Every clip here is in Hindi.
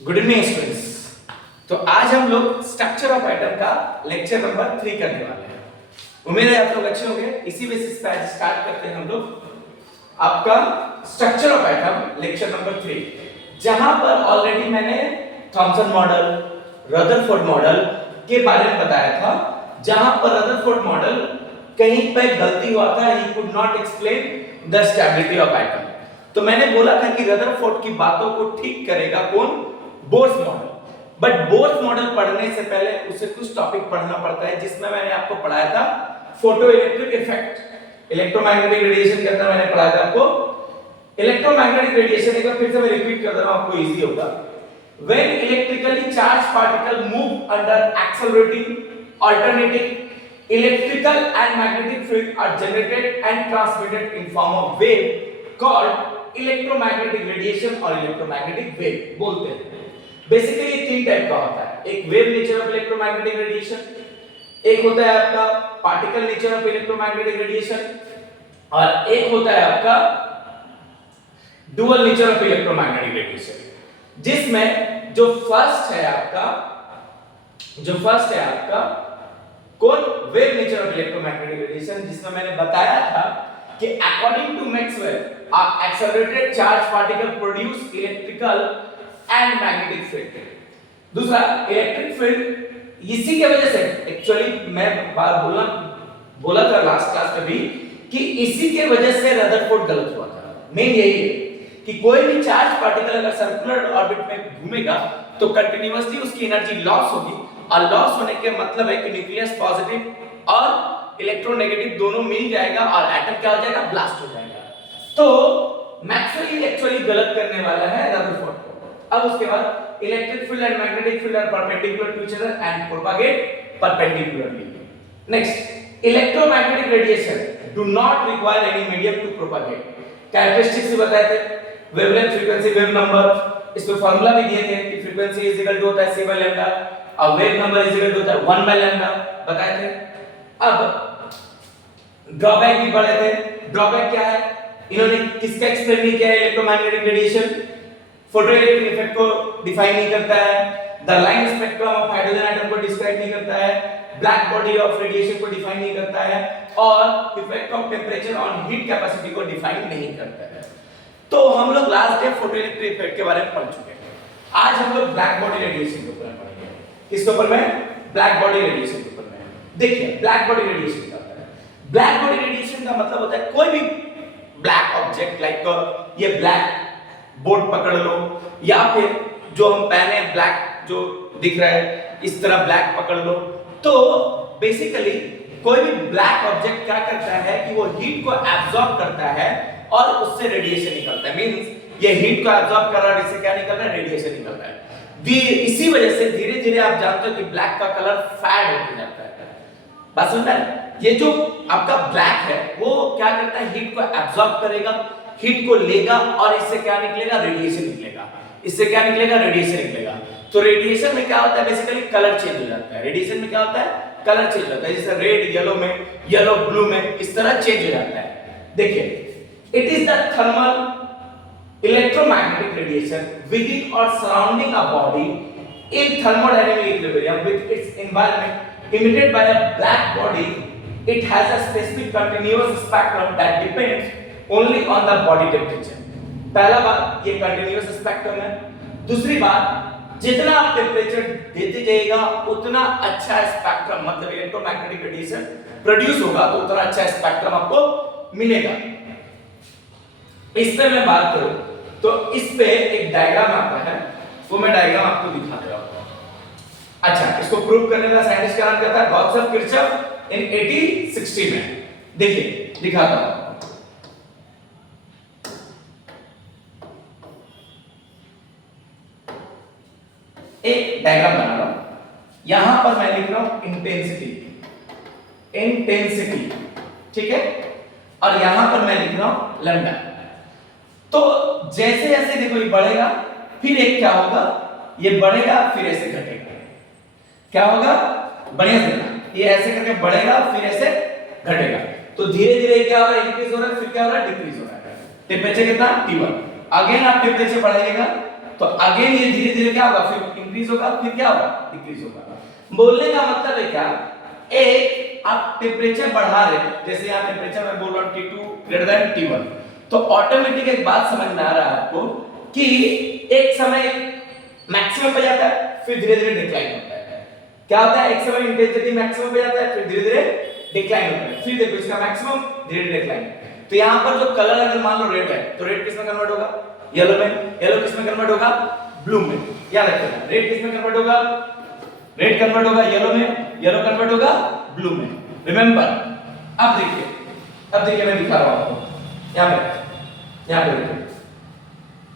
Good evening students. तो आज हम लोग स्ट्रक्चर ऑफ एटम का लेक्चर नंबर 3 करने वाले हैं। उम्मीद है आप लोग अच्छे होंगे। इसी बेसिस पे आज स्टार्ट करते हैं हम लोग आपका structure of atom lecture number 3, जहां पर ऑलरेडी मैंने थॉमसन मॉडल, रदरफोर्ड मॉडल के बारे में बताया था। जहां पर रदरफोर्ड मॉडल कहीं पे गलती हुआ था, he could not explain the stability of atom. तो मैंने बोला था कि रदरफोर्ड की बातों को ठीक करेगा कौन? Bohr's model. But Bohr's model पढ़ने से पहले उसे कुछ टॉपिक पढ़ना पड़ता है, जिसमें मैंने आपको पढ़ाया था photo electric effect, electromagnetic radiation के अंदर मैंने पढ़ाया था आपको इलेक्ट्रोमैग्नेटिक रेडिएशन। एक बार फिर से मैं रिपीट कर दे रहा हूं, आपको इजी होगा। When electrically charged particle move under accelerating, alternating electrical and magnetic field are generated and transmitted in form of wave called electromagnetic radiation और electromagnetic wave बोलते हैं। बेसिकली ये तीन टाइप का होता है, एक wave nature of electromagnetic radiation, एक होता है आपका particle nature of electromagnetic radiation, और एक होता है आपका dual nature of electromagnetic radiation. जिसमें जो फर्स्ट है आपका कौन? Wave nature of electromagnetic radiation, जिसमें मैंने बताया था कि according to Maxwell accelerated charge particle produce electrical and magnetic field. दूसरा इलेक्ट्रिक फील्ड, इसी की वजह से एक्चुअली मैं बात बोला था लास्ट क्लास में भी कि इसी के वजह से रदरफोर्ड गलत हुआ था। मेन यही है कि कोई भी चार्ज पार्टिकल अगर सर्कुलर ऑर्बिट में घूमेगा तो कंटीन्यूअसली उसकी एनर्जी लॉस होगी, और लॉस होने के मतलब है कि न्यूक्लियस पॉजिटिव और इलेक्ट्रोनेगेटिव दोनों मिल जाएगा और एटम क्या हो जाएगा? ब्लास्ट हो जाएगा। तो मैक्सवेल एक्चुअली गलत करने वाला है रदरफोर्ड को। अब उसके बाद electric field and magnetic field are perpendicular to each other and propagate perpendicularly. Next, electromagnetic radiation do not require any medium to propagate. Characteristics भी बताए थे, वेवलेंथ, फ्रीक्वेंसी, वेव नंबर। इसमें फार्मूला भी दिए थे कि फ्रीक्वेंसी इज इक्वल टू होता है c by लैम्डा और wave number is equal to होता है 1 by लैम्डा, बताए थे। अब ड्रॉबैक भी पढ़े थे। ड्रॉबैक क्या है? इन्होंने किसका एक्सप्लेन नहीं किया है? इलेक्ट्रोमैग्नेटिक रेडिएशन फोटोइलेक्ट्रिक इफेक्ट को डिफाइन नहीं करता है, the line spectrum of hydrogen atom को डिस्क्राइब नहीं करता है, ब्लैक बॉडी ऑफ रेडिएशन को डिफाइन नहीं करता है, और effect of temperature on heat capacity को डिफाइन नहीं करता है। तो हम लोग लास्ट डे फोटोइलेक्ट्रिक इफेक्ट के बारे में पढ़ चुके हैं। आज हम लोग ब्लैक बॉडी रेडिएशन के ऊपर पढ़ेंगे। किसके ऊपर में? ब्लैक बॉडी रेडिएशन के ऊपर में। देखिए ब्लैक बॉडी रेडिएशन क्या होता है? ब्लैक बॉडी रेडिएशन का मतलब होता है कोई भी ब्लैक ऑब्जेक्ट, लाइक ये ब्लैक बोर्ड पकड़ लो, या फिर जो हम पहने ब्लैक जो दिख रहा है इस तरह ब्लैक पकड़ लो। तो बेसिकली कोई भी ब्लैक ऑब्जेक्ट क्या करता है कि वो हीट को एब्जॉर्ब करता है और उससे रेडिएशन निकलता है। मींस ये हीट को एब्जॉर्ब कर रहा है, इससे क्या निकल रहा है? रेडिएशन निकल रहा है। इसी वजह से धीरे धीरे आप जानते हो कि ब्लैक का कलर फेड होते जाता है। बात समझ में? ये जो आपका ब्लैक है वो क्या करता है? हीट को एब्जॉर्ब करेगा, हीट को लेगा और इससे क्या निकलेगा? रेडिएशन निकलेगा। इससे क्या निकलेगा? रेडिएशन निकलेगा। तो रेडिएशन में क्या होता है? बेसिकली कलर चेंज हो जाता है। रेडिएशन में क्या होता है? कलर चेंज होता है। जैसे रेड येलो में, येलो ब्लू में, इस तरह चेंज हो जाता है। देखिए, it is the thermal electromagnetic radiation within or surrounding a body in thermodynamic equilibrium with its environment emitted by a black body. It has a specific continuous spectrum that depends only on the body temperature. पहला बात, ये continuous spectrum है। दूसरी बात, जितना आप टेम्परेचर देते जाएगा उतना अच्छा स्पेक्ट्रम, मतलब इलेक्ट्रोमैग्नेटिक रेडिएशन प्रोड्यूस होगा, तो उतना अच्छा स्पेक्ट्रम आपको मिलेगा। इस पे मैं बात करूं तो इस पे एक डायग्राम आता है, वो मैं डायग्राम आपको दिखा दे रहा हूं। अच्छा, इसको प्रूव करने वाला साइंटिस्ट का नाम क्या था? गॉस ऑफ किरचॉफ इन 1860 में। देखिए दिखाता हूं। एक डायग्राम बना रहा हूं, यहां पर मैं लिख रहा हूं इंटेंसिटी, ठीक है, और यहां पर मैं लिख रहा हूं लैम्डा। तो जैसे जैसे देखो ये बढ़ेगा, फिर एक क्या होगा? ये बढ़ेगा फिर ऐसे घटेगा। क्या होगा? बढ़िया से देखना, ये ऐसे करके बढ़ेगा फिर ऐसे घटेगा। तो धीरे धीरे क्या हो रहा है? इंक्रीज हो रहा है, फिर क्या हो रहा है? डिक्रीज हो रहा है। टेंपरेचर कितना? T1। अगेन आप टेंपरेचर बढ़ाइएगा, तो अगेन ये धीरे धीरे क्या होगा, फिर इंक्रीज होगा, फिर क्या होगा, डिक्रीज होगा। बोलने का मतलब है क्या, एक आप टेम्परेचर बढ़ा रहे हैं, जैसे यहाँ टेम्परेचर मैं बोल रहा हूँ T2 ग्रेटर देन T1, तो ऑटोमेटिक एक बात समझ में आ रहा है आपको कि एक समय मैक्सिमम पे जाता है, फिर धीरे धीरे डिक्लाइन होता है। क्या होता है, एक समय इंटेंसिटी मैक्सिमम पे जाता है, फिर धीरे धीरे डिक्लाइन होता है, फिर देखो इसका मैक्सिमम, धीरे धीरे डिक्लाइन। तो यहाँ पर जो कलर अगर मान लो रेड है, तो रेड किस में कन्वर्ट होगा, येलो में, येलो किस में कन्वर्ट होगा, ब्लू में। याद रखना, रेड किस में कन्वर्ट होगा, रेड कन्वर्ट होगा येलो में, येलो कन्वर्ट होगा ब्लू में। रिमेंबर, अब देखिए मैं दिखा रहा हूं आपको, यहां पे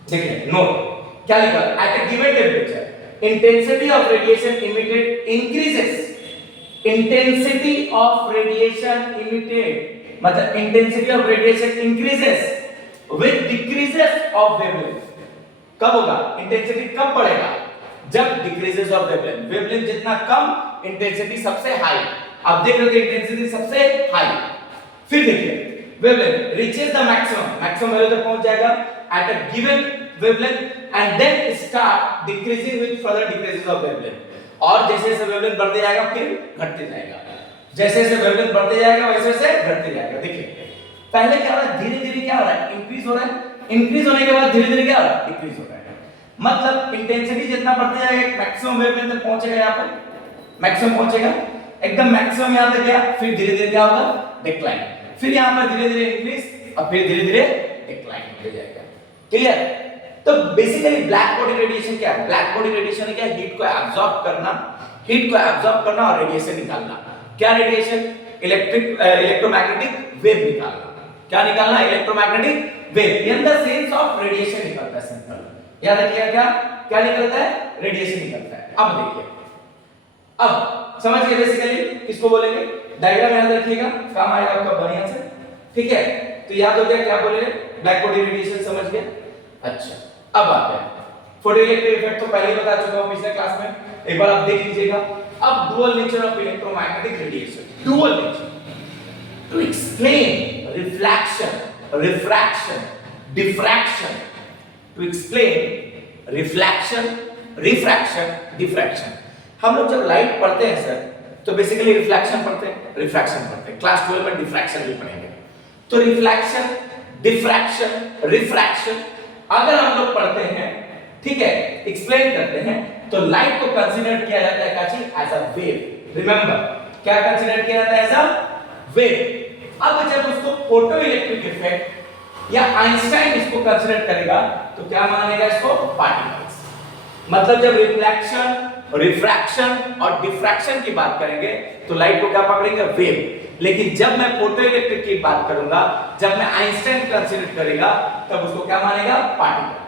देखिए नोट क्या लिखा, at a given temperature intensity of radiation emitted increases, intensity of radiation emitted मतलब intensity of radiation increases with decreases of wavelength. कब होगा, इंटेंसिटी कब बढ़ेगा, जब डिक्रीजेस ऑफ वेवलेंथ, वेवलेंथ जितना कम इंटेंसिटी सबसे हाई। आप देख रहे हो कि इंटेंसिटी सबसे हाई, फिर देखिए wavelength reaches the maximum value तक पहुंच जाएगा at a given wavelength and then start decreasing with further decreases of wavelength. और जैसे जैसे वेवलेंथ बढ़ते जाएगा फिर घटते जाएगा, जैसे जैसे वेवलेंथ बढ़ते जाएगा वैसे वैसे घटते जाएगा। देखिए पहले क्या हो रहा है, धीरे धीरे क्या हो रहा है, इंक्रीज हो रहा है, इंक्रीज होने के बाद धीरे धीरे क्या हो रहा है, डिक्रीज हो रहा है। मतलब इंटेंसिटी जितना बढ़ते जाएगा मैक्सिमम वेवलेंथ तक पहुंचेगा, यहाँ पर मैक्सिमम पहुंचेगा, एकदम मैक्सिमम यहां तक गया, फिर धीरे धीरे क्या होगा, डिक्लाइन, फिर यहां पर धीरे धीरे इंक्रीज और फिर धीरे धीरे डिक्लाइन होते जाएगा। क्लियर। तो बेसिकली ब्लैक बॉडी रेडिएशन क्या है, ब्लैक बॉडी रेडिएशन क्या है, हीट को एब्जॉर्ब करना, हीट को एब्जॉर्ब करना और रेडिएशन निकालना। क्या रेडिएशन, इलेक्ट्रोमैग्नेटिक वेव निकालना। क्या निकालना, electromagnetic wave, in the sense of radiation निकलता है सिंपल। याद रखिएगा क्या क्या निकलता है, रेडिएशन निकलता है। अब देखिए, अब समझ गए बेसिकली किसको बोलेंगे, डायग्राम याद रखिएगा, काम आएगा आपका बढ़िया से। ठीक है, तो याद हो गया क्या बोले, ब्लैक बॉडी रेडिएशन समझ गए। अच्छा, अब आते हैं फोटोइलेक्ट्रिक इफेक्ट, तो पहले ही बता चुका हूं पिछले क्लास में, एक बार आप देख लीजिएगा। अब dual nature of electromagnetic radiation, dual nature to explain reflection, refraction, diffraction, to explain reflection, refraction, diffraction. हम लोग जब लाइट पढ़ते हैं सर, तो बेसिकली रिफ्लेक्शन पढ़ते हैं, रिफ्रैक्शन पढ़ते हैं, क्लास 12 में डिफ्रैक्शन भी पढ़ेंगे। तो रिफ्लेक्शन, डिफ्रैक्शन, रिफ्रैक्शन अगर हम लोग पढ़ते हैं, ठीक है, एक्सप्लेन करते हैं, तो लाइट को कंसीडर किया जाता है काची एज अ वेव। रिमेंबर, क्या कंसीडर किया जाता है, एज अ वेव। अब जब उसको फोटोइलेक्ट्रिक इफेक्ट या आइंस्टाइन इसको कंसीडर करेगा, तो क्या मानेगा इसको, पार्टिकल्स। मतलब जब रिफ्लेक्शन, रिफ्रैक्शन और डिफ्रैक्शन की बात करेंगे तो लाइट को क्या पकड़ेंगे, वेव। लेकिन जब मैं फोटोइलेक्ट्रिक की बात करूंगा, जब मैं आइंस्टाइन कंसीडर करेगा, तब उसको क्या मानेगा, पार्टिकल।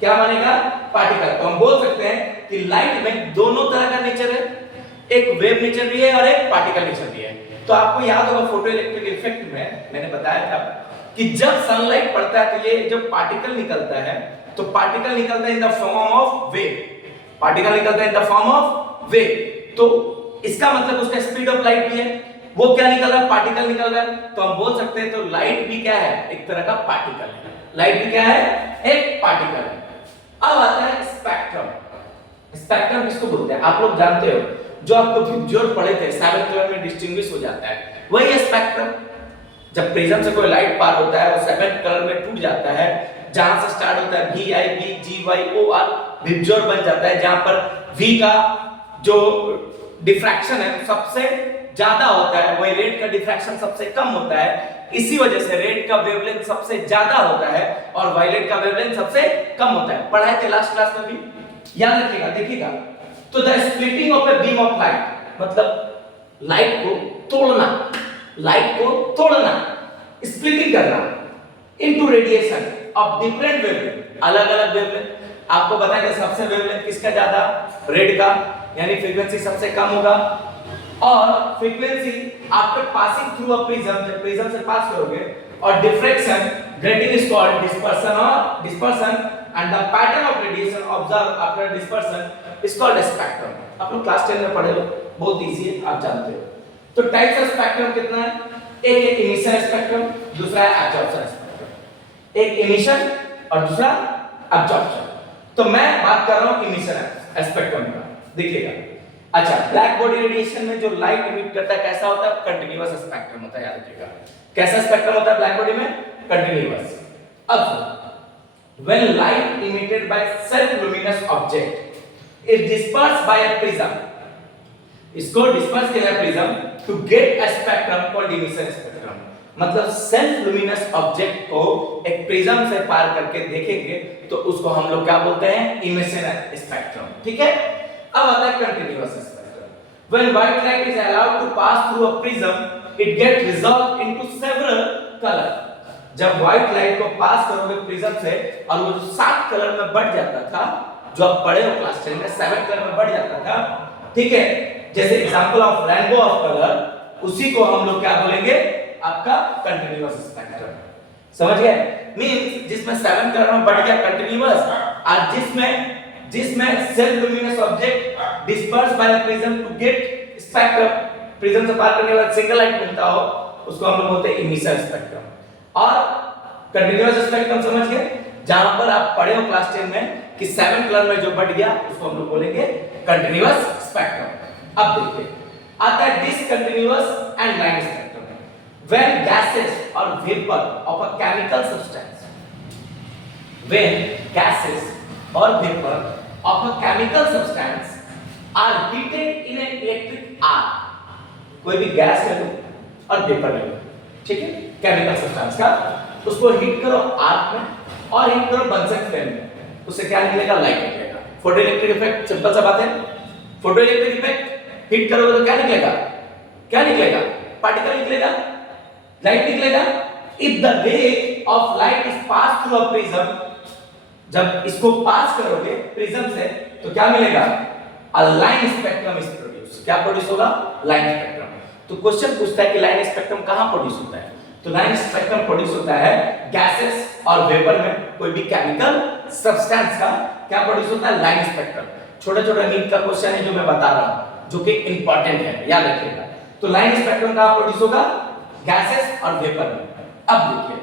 क्या मानेगा, पार्टिकल। तो हम बोल सकते हैं कि लाइट में दोनों तरह का नेचर है, एक वेव नेचर भी है और एक पार्टिकल नेचर भी है। तो आपको याद होगा फोटोइलेक्ट्रिक इफेक्ट में मैंने बताया था कि जब सनलाइट पड़ता है तो ये जब पार्टिकल निकलता है, तो पार्टिकल निकलता है in the form of wave, particle निकलता है in the form of wave. तो इसका मतलब उसका स्पीड ऑफ लाइट भी है, वो क्या निकल रहा है, पार्टिकल निकल रहा है। तो हम बोल सकते हैं तो लाइट भी क्या है, एक तरह का पार्टिकल है, लाइट भी क्या है, एक पार्टिकल है। अब आता है स्पेक्ट्रम। स्पेक्ट्रम किसको बोलते हैं, आप लोग जानते हो, जो आपको विजुअल पढ़े थे 7th क्लास में, डिस्टिंग्विश हो जाता है, वही है स्पेक्ट्रम। जब प्रिज्म से कोई लाइट पार होता है, वो 7th कलर में टूट जाता है, जहां से स्टार्ट होता है VIBGYOR, विजुअल बन जाता है, जहां पर V का जो डिफ्रैक्शन है सबसे ज्यादा होता है, वही रेड का डिफ्रैक्शन सबसे कम होता है। इसी वजह से रेड का वेवलेंथ सबसे ज्यादा होता है और वायलेट का वेवलेंथ सबसे कम होता है। पढ़ाए थे लास्ट क्लास में भी, याद रखिएगा, देखिएगा। तो the splitting of a beam of light, मतलब लाइट को तोड़ना, लाइट को तोड़ना, स्प्लिटिंग करना into radiation of different wavelength, अलग अलग वेवलेंथ। आपको बताया था सबसे वेवलेंथ किसका ज्यादा, रेड का, यानी फ्रीक्वेंसी सबसे कम होगा। और frequency after passing through a prism, जब प्रिज्म से पास करोगे, और diffraction, grating is called dispersion, और dispersion and the pattern of radiation observe after dispersion is called spectrum. आप लोग क्लास 10 में पढ़े हो, बहुत इजी है, आप जानते हो। तो टाइप्स ऑफ स्पेक्ट्रम कितना है, एक है इमिशन स्पेक्ट्रम, दूसरा है एब्जॉर्प्शन स्पेक्ट्रम। एक इमिशन और दूसरा एब्जॉर्प्शन। तो मैं बात कर रहा हूं इमिशन स्पेक्ट्रम का, देखिएगा। अच्छा, ब्लैक बॉडी रेडिएशन में जो लाइट इमिट करता है कैसा होता है? कंटीन्यूअस स्पेक्ट्रम होता है, याद रखिएगा। कैसा स्पेक्ट्रम होता है ब्लैक बॉडी में? कंटीन्यूअस। अब when light emitted by self luminous object is dispersed by a prism, इसको डिस्पर्स किया prism to get a spectrum called emission spectrum. मतलब सेल्फ लुमिनस ऑब्जेक्ट को एक प्रिज्म से पार करके देखेंगे तो उसको हम लोग क्या बोलते हैं? इमिशन स्पेक्ट्रम, ठीक है। अब आता है continuous spectrum. When white light is allowed to pass through a prism it get resolve into several colour. जब व्हाइट लाइट को पास करोगे प्रिज्म से और वो जो 7 कलर में बढ़ जाता था, जो आप पढ़े हो क्लास 10 में 7 कलर में बढ़ जाता था, ठीक है, जैसे example of rainbow of colour, उसी को हम लोग क्या बोलेंगे? आपका कंटीन्यूअस स्पेक्ट्रम। समझ गए? मींस जिसमें 7 कलर में बढ़ गया कंटीन्यूअस, और जिसमें self luminous object disperse by a prism to get spectrum, prism से पार करने के बाद सिंगल लाइट मिलता हो, उसको हम लोग बोलते हैं इमिशन स्पेक्ट्रम। और कंटीन्यूअस स्पेक्ट्रम समझ गए? जहां पर आप पढ़े हो क्लास 10 में कि 7 कलर में जो बढ़ गया उसको हम लोग बोलेंगे कंटीन्यूअस स्पेक्ट्रम। अब देखिए आता है discontinuous and line spectrum. When gases और vapour of a chemical substance, when gases और vapour of a chemical substance are heated in an electric arc, कोई भी गैस ले लो और वेपर ले लो, ठीक है, केमिकल सब्सटेंस का, उसको हीट करो आर्क में और हीट करो बंसक फ्लेम में, उससे क्या निकलेगा? लाइट निकलेगा। फोटो इलेक्ट्रिक इफेक्ट, सिंपल सा बात है। फोटो इलेक्ट्रिक इफेक्ट हिट करोगे तो क्या निकलेगा? क्या निकलेगा? पार्टिकल निकलेगा, लाइट निकलेगा। If the ray of light is pass through a prism, जब इसको पास करोगे प्रिज्म से तो क्या मिलेगा? A line spectrum is produce. क्या प्रोड्यूस होगा? Line spectrum. तो क्वेश्चन पूछता है कि लाइन स्पेक्ट्रम कहां प्रोड्यूस होता है? तो लाइन स्पेक्ट्रम प्रोड्यूस होता है गैसेस और वेपर में, कोई भी केमिकल सब्सटेंस का क्या प्रोड्यूस होता है? Line spectrum. छोटा-छोटा नीट का क्वेश्चन है जो मैं बता रहा हूं, जो कि इंपॉर्टेंट है, याद रखिएगा। तो लाइन स्पेक्ट्रम कहां प्रोड्यूस होगा? गैसेस और वेपर में। अब देखिए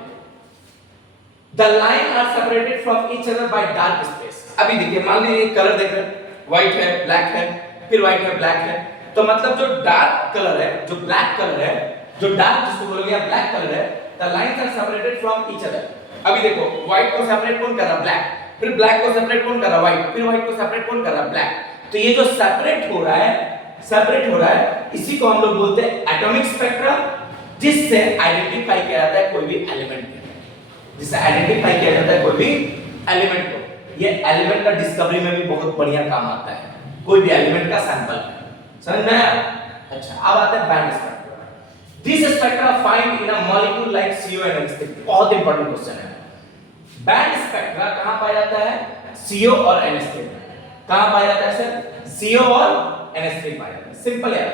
the line are separated from each other by dark space. अभी देखिए, मान लीजिए कलर देख रहे हैं, व्हाइट है, ब्लैक है, फिर व्हाइट है, ब्लैक है, तो मतलब जो डार्क कलर है, जो ब्लैक कलर है, जो डार्क जिसको बोलोगे या ब्लैक कलर है, the lines are separated from each other. अभी देखो व्हाइट को सेपरेट कौन कर रहा है? ब्लैक। फिर ब्लैक को सेपरेट कौन कर रहा है? व्हाइट। फिर व्हाइट को सेपरेट कौन कर रहा है? ब्लैक। तो ये जो सेपरेट हो रहा है, इसी को हम लोग बोलते हैं एटॉमिक स्पेक्ट्रम, जिससे आइडेंटिफाई किया जाता है कोई भी एलिमेंट को, जिससे आइडेंटिफाई किया जाता है कोई भी एलिमेंट को। ये एलिमेंट का डिस्कवरी में भी बहुत बढ़िया काम आता है, कोई भी एलिमेंट का सैंपल। समझ में आया? अच्छा, अब आता है band spectrum. These spectra find in a molecule like CO and NH3। बहुत इंपॉर्टेंट क्वेश्चन है। बैंड स्पेक्ट्रा कहां पाया जाता है? CO और NH3 में। कहां पाया जाता है सर? CO और NH3 पाया जाता है। सिंपल है,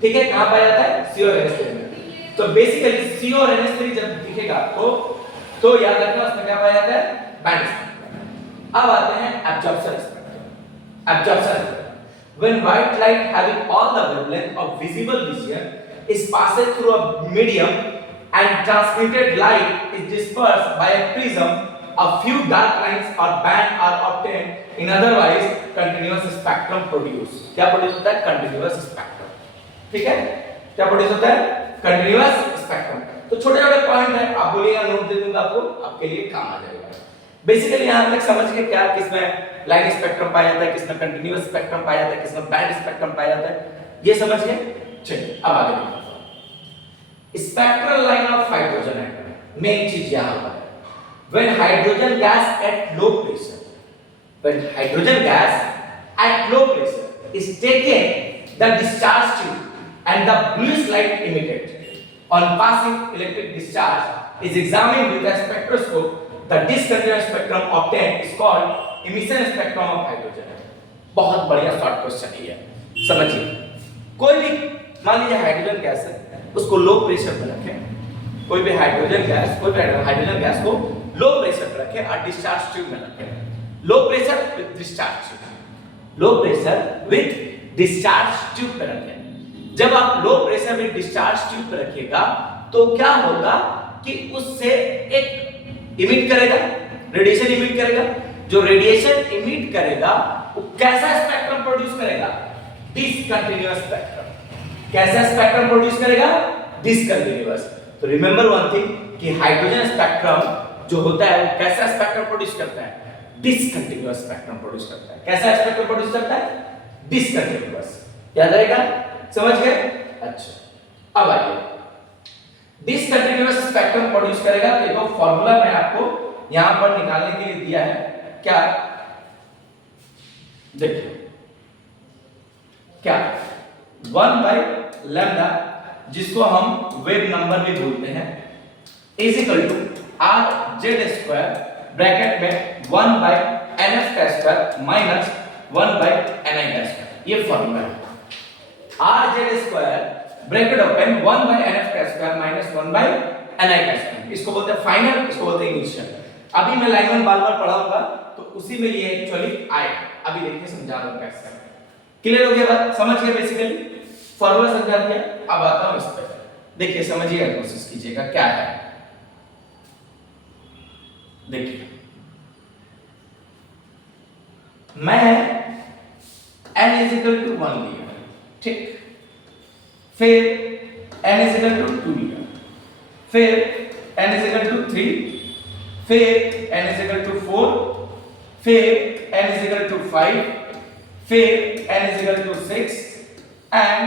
ठीक है। कहां पाया जाता है? CO और NH3 में। तो बेसिकली CO और NH3 जब दिखेगा आपको तो याद रखना उसमें क्या पाया जाता है? Band spectra. अब आते हैं absorption spectrum. Absorption when white light having all the wavelength of visible vision is passed through a medium and transmitted light is dispersed by a prism, a few dark lines or band are obtained, in otherwise continuous spectrum produce। क्या प्रोड्यूस होता है? continuous spectrum, ठीक है। क्या प्रोड्यूस होता है? continuous spectrum। तो छोटे-छोटे पॉइंट है, आप बोलिएगा नोट दे दूंगा आपको, आपके लिए काम आ जाएगा। बेसिकली यहां तक समझ के क्या किसमें लाइन स्पेक्ट्रम पाया जाता है, किसमें कंटीन्यूअस स्पेक्ट्रम पाया जाता है, किसमें बैंड स्पेक्ट्रम पाया जाता है, ये समझ गए। चलिए अब आगे देखते हैं spectral line of hydrogen atom. Main चीज यहां पर when hydrogen gas at low pressure, when hydrogen gas at low pressure is taken the discharge tube and the bluish light emitted on passing electric discharge is examined with a spectroscope, the discontinuous spectrum obtained is called emission spectrum of hydrogen। बहुत बढ़िया शॉर्ट क्वेश्चन है ये, समझिए। कोई भी मान लीजिए हाइड्रोजन गैस है, उसको लो प्रेशर पर रखें, कोई भी हाइड्रोजन गैस को लो प्रेशर पर रखें और डिस्चार्ज ट्यूब में रखें। Low pressure with discharge tube, low pressure with discharge tube पर रखें। जब आप low pressure with discharge tube पर रखिएगा तो क्या होगा कि उससे एक इमिट करेगा, रेडिएशन इमिट करेगा। जो रेडिएशन इमिट करेगा वो कैसा स्पेक्ट्रम प्रोड्यूस करेगा? Discontinuous spectrum. कैसा स्पेक्ट्रम प्रोड्यूस करेगा? डिसकंटीन्यूअस। तो रिमेंबर वन थिंग कि हाइड्रोजन स्पेक्ट्रम जो होता है वो कैसा स्पेक्ट्रम प्रोड्यूस करता है? डिसकंटीन्यूअस स्पेक्ट्रम प्रोड्यूस करता है। कैसा स्पेक्ट्रम प्रोड्यूस करता है? डिसकंटीन्यूअस। याद रहेगा? समझ गए? अच्छा, अब आइए डिसकंटीन्यूअस स्पेक्ट्रम प्रोड्यूस करेगा तो एक फार्मूला मैं आपको यहां पर निकालने के लिए दिया है। क्या? देखिए क्या 1 बाय लैम्डा, जिसको हम वेव नंबर भी बोलते हैं, is equal to R Z square bracket में 1 बाय एन एफ का square minus 1 by n i का स्क्वायर। ये फॉर्मूला है। R Z square bracket open 1 by n f का square minus 1 by n i का स्क्वायर। इसको बोलते हैं फाइनल, इसको बोलते हैं इनिशियल। अभी मैं लाइनमैन बार बार पढ़ाऊंगा तो उसी में ये एक्चुअली आएगा। अभी देखिए समझा रहा हूं कैसे। क्लियर हो गया बात? समझ गए? बेसिकली फॉर्मूला समझा दिया। अब आता हूं इस पे, देखिए समझिएगा, कोशिश कीजिएगा क्या है। देखिए मैं n इज इक्वल टू 1 लिया, ठीक, फिर n इज इक्वल टू 2 लिया, फिर n इज इक्वल टू 3, फिर n इज इक्वल टू 4, फिर n इज इक्वल टू 5, फिर n is equal to 6 and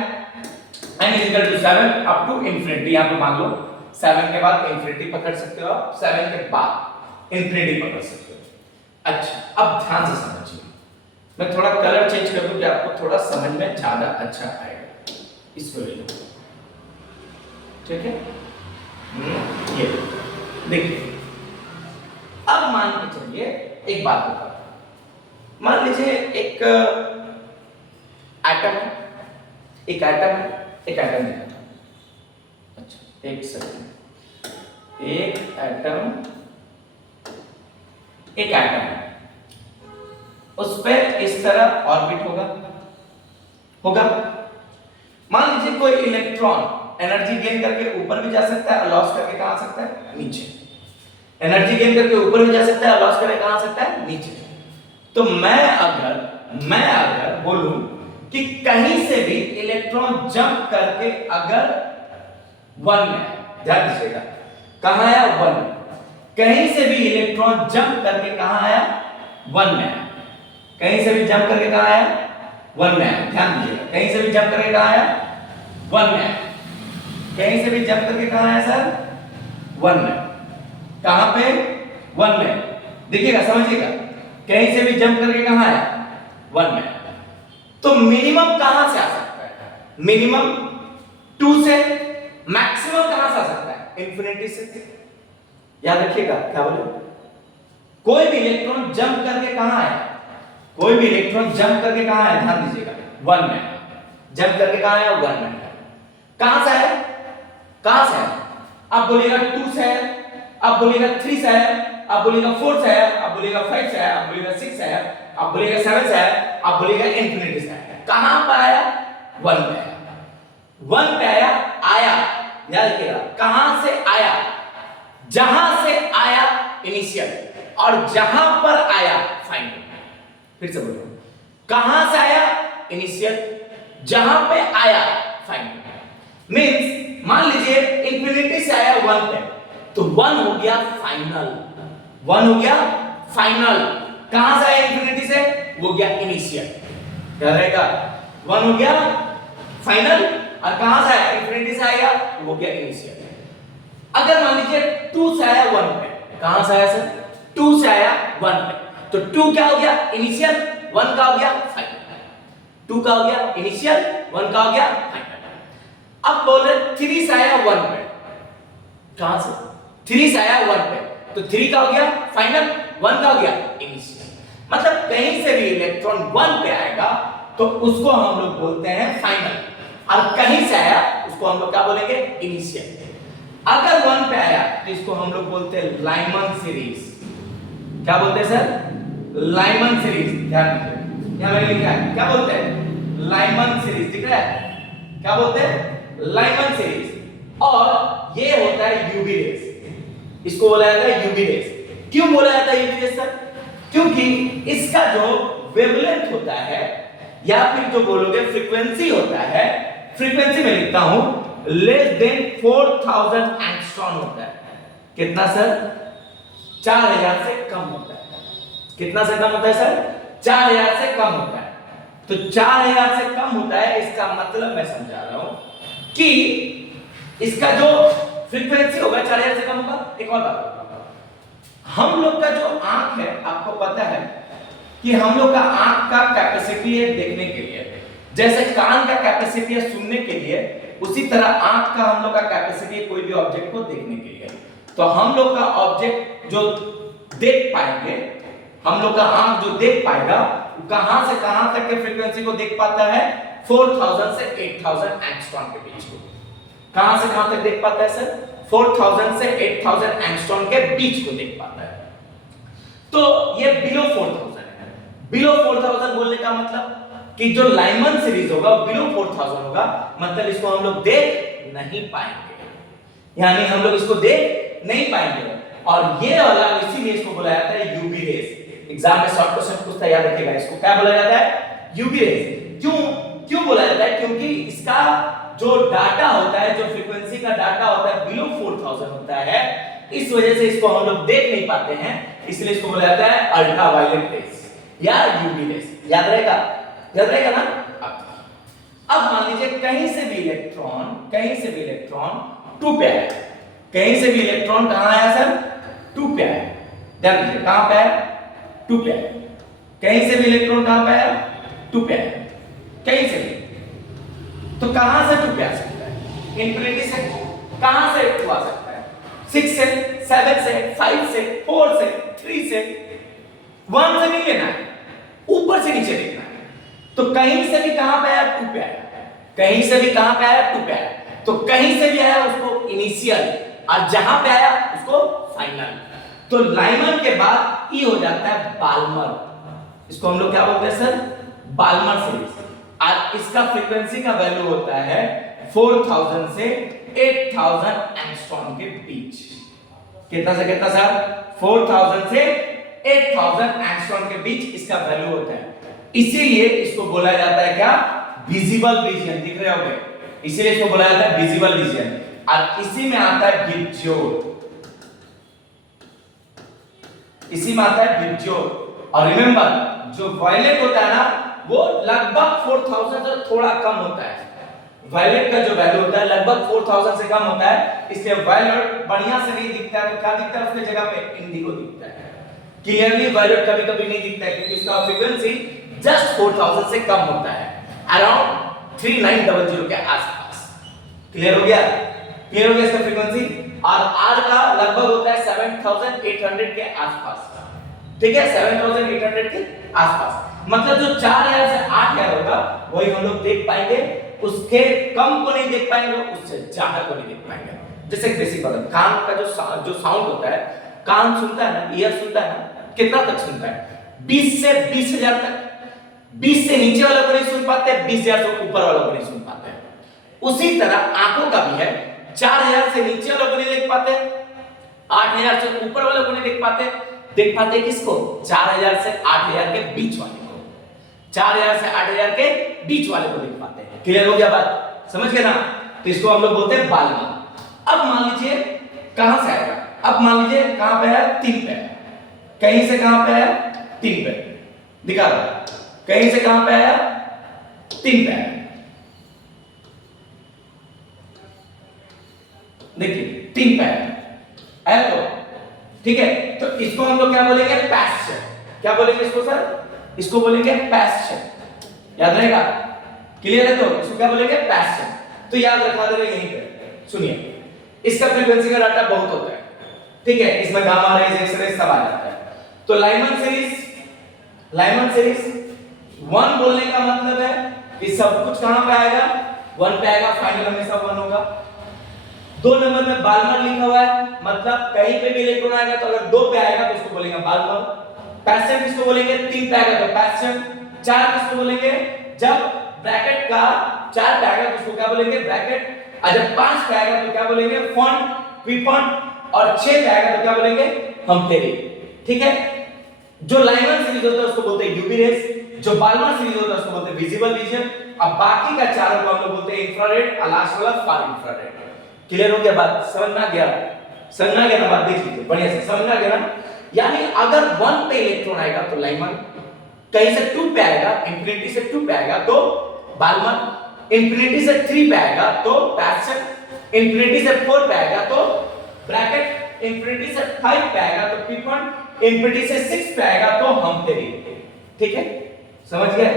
n is equal to 7 up to infinity. यहां पे मान लो 7 के बाद इंफिनिटी पकड़ सकते हो आप, 7 के बाद इंफिनिटी पकड़ सकते हो। अच्छा, अब ध्यान से समझिए, मैं थोड़ा कलर चेंज कर दूं कि आपको थोड़ा समझ में ज्यादा अच्छा आएगा। इसको ले लो, ठीक है? ये देखिए, अब मान के चलिए एक बात बताओ। मान लीजिए एक एटम है, एक एटम है, एक एटम है। अच्छा, एक सेकंड, एक एटम है, उस पर इस तरह ऑर्बिट होगा। मान लीजिए कोई इलेक्ट्रॉन एनर्जी गेन करके ऊपर भी जा सकता है और लॉस करके कहां आ सकता है? नीचे। एनर्जी गेन करके ऊपर भी जा सकता है और लॉस करके कहां आ सकता है? नीचे। तो मैं अगर बोलूं कि कहीं से भी इलेक्ट्रॉन जंप करके अगर 1 में, ध्यान दीजिएगा, कहां आया? 1 में। कहीं से भी इलेक्ट्रॉन जंप करके कहां आया? 1 में। कहीं से भी जंप करके कहां आया? 1 में आया। ध्यान दीजिएगा, कहीं से भी जंप करके कहां आया? 1 में आया। कहीं से भी जंप करके कहां आया सर? 1 में। कहां पे? 1 में। देखिएगा, समझिएगा, कहीं से भी जंप करके कहां आया? 1 में। तो मिनिमम कहां से आ सकता है? मिनिमम 2 से। मैक्सिमम कहां से आ सकता है? इंफिनिटी से। याद रखिएगा, क्या बोले? कोई भी इलेक्ट्रॉन जंप करके कहां आया? कोई भी इलेक्ट्रॉन जंप करके कहां आया? ध्यान दीजिएगा, 1 में। जंप करके कहां आया? 1 में। कहां से आया? कहां से आया? आप बोलिएगा 2 से आया, आप बोलिएगा 3 से आया, आप बोलिएगा 4 से आया, आप बोलिएगा 5 से आया, आप बोलिएगा 6 से आया, आप बोलिएगा 7 से आया, आप बोलिएगा इंफिनिटी से आया। कहां पर आया? 1 पे आया। 1 पे आया। याद रखिएगा, कहां से आया? जहां से आया इनिशियल, और जहां पर आया फाइनल। फिर से बोलो, कहां से आया? इनिशियल, जहां पे आया फाइनल। मींस मान लीजिए इंफिनिटी से आया 1 पे, तो 1 हो गया फाइनल। 1 हो गया फाइनल। कहां से आया इंफिनिटी से? वो गया इनिशियल। क्या रहेगा? 1 हो गया फाइनल, और कहां से आया? इंफिनिटी से आएगा, वो गया इनिशियल। अगर मान लीजिए 2 से आया 1 पे, कहां से आया सर? 2 से आया 1 पे, तो 2 क्या हो गया? इनिशियल, 1 का हो गया फाइनल। 2 का हो गया इनिशियल, 1 का हो गया फाइनल। अब बोल रहे 3 से आया 1 पे, कहां से? 3 से आया 1 पे, तो 3 का हो गया फाइनल, 1 का हो गया इनिशियल। मतलब कहीं से भी इलेक्ट्रॉन 1 पे आएगा तो उसको हम लोग बोलते हैं फाइनल, और कहीं से आया उसको हम लोग क्या बोलेंगे? इनिशियल। अगर 1 पे आया तो इसको हम लोग बोलते हैं लाइमन सीरीज। क्या बोलते हैं सर? Lyman series. ध्यान दीजिए, यहां मैंने लिखा है, क्या बोलते हैं? Lyman series. दिख रहा है? क्या बोलते हैं? Lyman series. और ये होता है यूवी रेस। इसको बोला जाता है यूवी रेस। क्यों बोला जाता है यूवी रेस सर? क्योंकि इसका जो वेवलेंथ होता है या फिर जो बोलोगे फ्रीक्वेंसी होता है, फ्रीक्वेंसी में लिखता हूं लेस देन 4000 एंगस्ट्रॉम होता है। कितना सर? 4000 से कम होता है। कितना से कम होता है सर? 4000 से कम होता है। तो 4000 से कम होता है, इसका मतलब मैं समझा रहा हूं कि इसका जो फ्रीक्वेंसी होगा 4000 से कम होगा। एक और बात, हम लोग का जो आंख है, आपको पता है कि हम लोग का आंख का कैपेसिटी है देखने के लिए, जैसे कान का कैपेसिटी है सुनने के लिए, उसी तरह आंख का हम लोग का कैपेसिटी है कोई भी ऑब्जेक्ट को देखने के लिए। तो हम लोग का ऑब्जेक्ट जो देख पाएंगे, हम लोग का आंख जो देख पाएगा, कहां से कहां तक के फ्रीक्वेंसी को देख पाता है? 4000 से 8000 एंगस्ट्रॉम के बीच को। कहां से कहां तक देख पाता है सर? 4000 से 8000 एंगस्ट्रॉम के बीच को देख पाता है। तो ये बिलो 4000 है। बिलो 4000 बोलने का मतलब कि जो लाइमन सीरीज होगा बिलो 4000 होगा, मतलब इसको हम लोग देख नहीं पाएंगे, यानी हम लोग इसको देख नहीं पाएंगे। और ये वाला इसीलिए इसको बोला जाता है यूवी रेज। एग्जाम में शॉर्ट क्वेश्चन पूछता है, याद रखिएगा, इसको क्या बोला जाता है? UV rays. क्यों बोला जाता है? क्योंकि इसका जो डाटा होता है, जो फ्रीक्वेंसी का डाटा होता है बिलो 4000 होता है, इस वजह से इसको हम लोग देख नहीं पाते हैं, इसलिए इसको बोला जाता है अल्ट्रावायलेट रेज या यूवी रेज। याद रहेगा? याद रहेगा ना? अब मान लीजिए कहीं से भी इलेक्ट्रॉन टू पे आया, कहीं से भी इलेक्ट्रॉन कहां आया सर? टू पे आया। ध्यान दीजिए, कहां पे आया? टू पे आया। कहीं से भी इलेक्ट्रॉन कहां पे आया? टू पे आया। कहीं से भी, तो कहां से टू पे आ सकता है? इंफिनिटी से। कहां से टू आ सकता है? 6 से, 7 से, 5 से, 4 से, 3 से, 1 से नहीं लेना है, ऊपर से नीचे देखना है। तो कहीं से भी कहां पे आया? टू पे आया। कहीं से भी कहां पे आया? टू पे आया। तो कहीं से भी आया उसको इनिशियल, और जहां पे आया उसको फाइनल। तो लाइमन के बाद ई हो जाता है बाल्मर। इसको हम लोग क्या बोलते हैं सर? Balmer series. और इसका फ्रीक्वेंसी का वैल्यू होता है 4000 से 8000 एंगस्ट्रॉम के बीच। कितना से कितना सर? 4000 से 8000 एंगस्ट्रॉम के बीच इसका वैल्यू होता है। इसीलिए इसको बोला जाता है क्या? Visible region. दिख रहे होंगे, इसीलिए इसको बोला जाता है विजिबल रीजन। और इसी में आता है विबज्योत, इसी में आता है विबज्योत। और रिमेंबर, जो वायलेट होता है ना, वो लगभग 4000 से थोड़ा कम होता है। वायलेट का जो वैल्यू होता है लगभग 4000 से कम होता है, इसलिए वायलेट बढ़िया से नहीं दिखता है। तो क्या दिखता है उसके जगह पे? इंडिगो दिखता है। क्लियरली वायलेट कभी-कभी नहीं दिखता है, क्योंकि उसका फ्रीक्वेंसी जस्ट 4000 से कम होता है, अराउंड 3900 के आसपास। क्लियर हो गया? क्लियर हो गया इसका फ्रीक्वेंसी। और आर का लगभग होता है 7800 के आसपास। ठीक है, 7800 के आसपास। मतलब जो 4000 से 8000 होगा वही हम लोग देख पाएंगे, उसके कम को नहीं देख पाएंगे, उससे ज्यादा को नहीं देख पाएंगे। जैसे बेसिक बात, कान का जो साउंड होता है, कान सुनता है ना, ईयर सुनता है ना, कितना तक सुनता है? 20 से 20000 तक। 20 से नीचे वाला को नहीं सुन पाते, 20000 से ऊपर वाला को नहीं सुन पाते। उसी तरह आंखों का भी है, 4000 से नीचे वाला को नहीं देख पाते, 8000 से ऊपर वाला को नहीं देख पाते। देख पाते किसको? 4000 से 8000 के बीच वाले को। 4000 से 8000 के बीच वाले को देख पाते हैं। क्लियर हो गया बात? समझ गए ना? तो इसको हम लोग बोलते हैं बाल्मर। अब मान लीजिए कहां से आएगा? अब मान लीजिए कहां पे है? 3 पे। कहीं से कहां पे है? 3 पे। दिखा रहा, कहीं से कहां पे आया? 3 पे। देखिए 3 पे आया तो ठीक है। तो इसको हम लोग क्या बोलेंगे? पैस्चर। क्या बोलेंगे इसको सर? इसको बोलेंगे पैस्चर। याद रहेगा? क्लियर है? तो इसको क्या बोलेंगे? पैस्चर। तो याद रखा दे यहीं पे। सुनिए, इसका फ्रीक्वेंसी का डाटा बहुत होता है, ठीक है, इसमें गामा रेज, एक्स रेज सब आ जाता है। तो लाइमन सीरीज 1 बोलने का मतलब है कि सब कुछ कहां पे आएगा? 1 पे आएगा, फाइनल हमेशा 1 होगा। 2 नंबर में बाल्मर लिखा हुआ है, मतलब कहीं पे भी इलेक्ट्रॉन आएगा तो अगर 2 पे आएगा तो उसको बोलेंगे बाल्मर। पैस्चर किसको बोलेंगे? 3 पे आएगा तो पैस्चर। 4 किसको बोलेंगे? जब ब्रैकेट का 4 पे आएगा तो उसको क्या बोलेंगे? ब्रैकेट। और जब 5 पे आएगा तो क्या बोलेंगे? फॉन्ट, क्विफॉन्ट। और 6 पे आएगा तो क्या बोलेंगे? हम्फेरी। ठीक है, जो लाइमन सीरीज होता है उसको बोलते हैं यूवी रेस, जो बाल्मर सीरीज होता है उसको बोलते हैं विजिबल रीजन, अब बाकी का चारों को हम लोग बोलते हैं इंफ्रारेड और लास्ट वाला फार इंफ्रारेड। क्लियर हो गया बात? समझ में आ गया? समझ में आ गया ना बात? देख लीजिए बढ़िया से, समझ में आ गया ना? यानी अगर 1 पे इलेक्ट्रॉन आएगा तो लाइमन, कहीं से 2 पे आएगा, इंफिनिटी से 2 पे आएगा तो बाल्मर, इंफिनिटी से 3 पे आएगा तो पैक्सन, इंफिनिटी से 4 पे आएगा तो ब्रैकेट, इंफिनिटी से 5 पे आएगा तो पिपन, इंफिनिटी से 6 पे आएगा तो हम्पटेरी। ठीक है, समझ गए?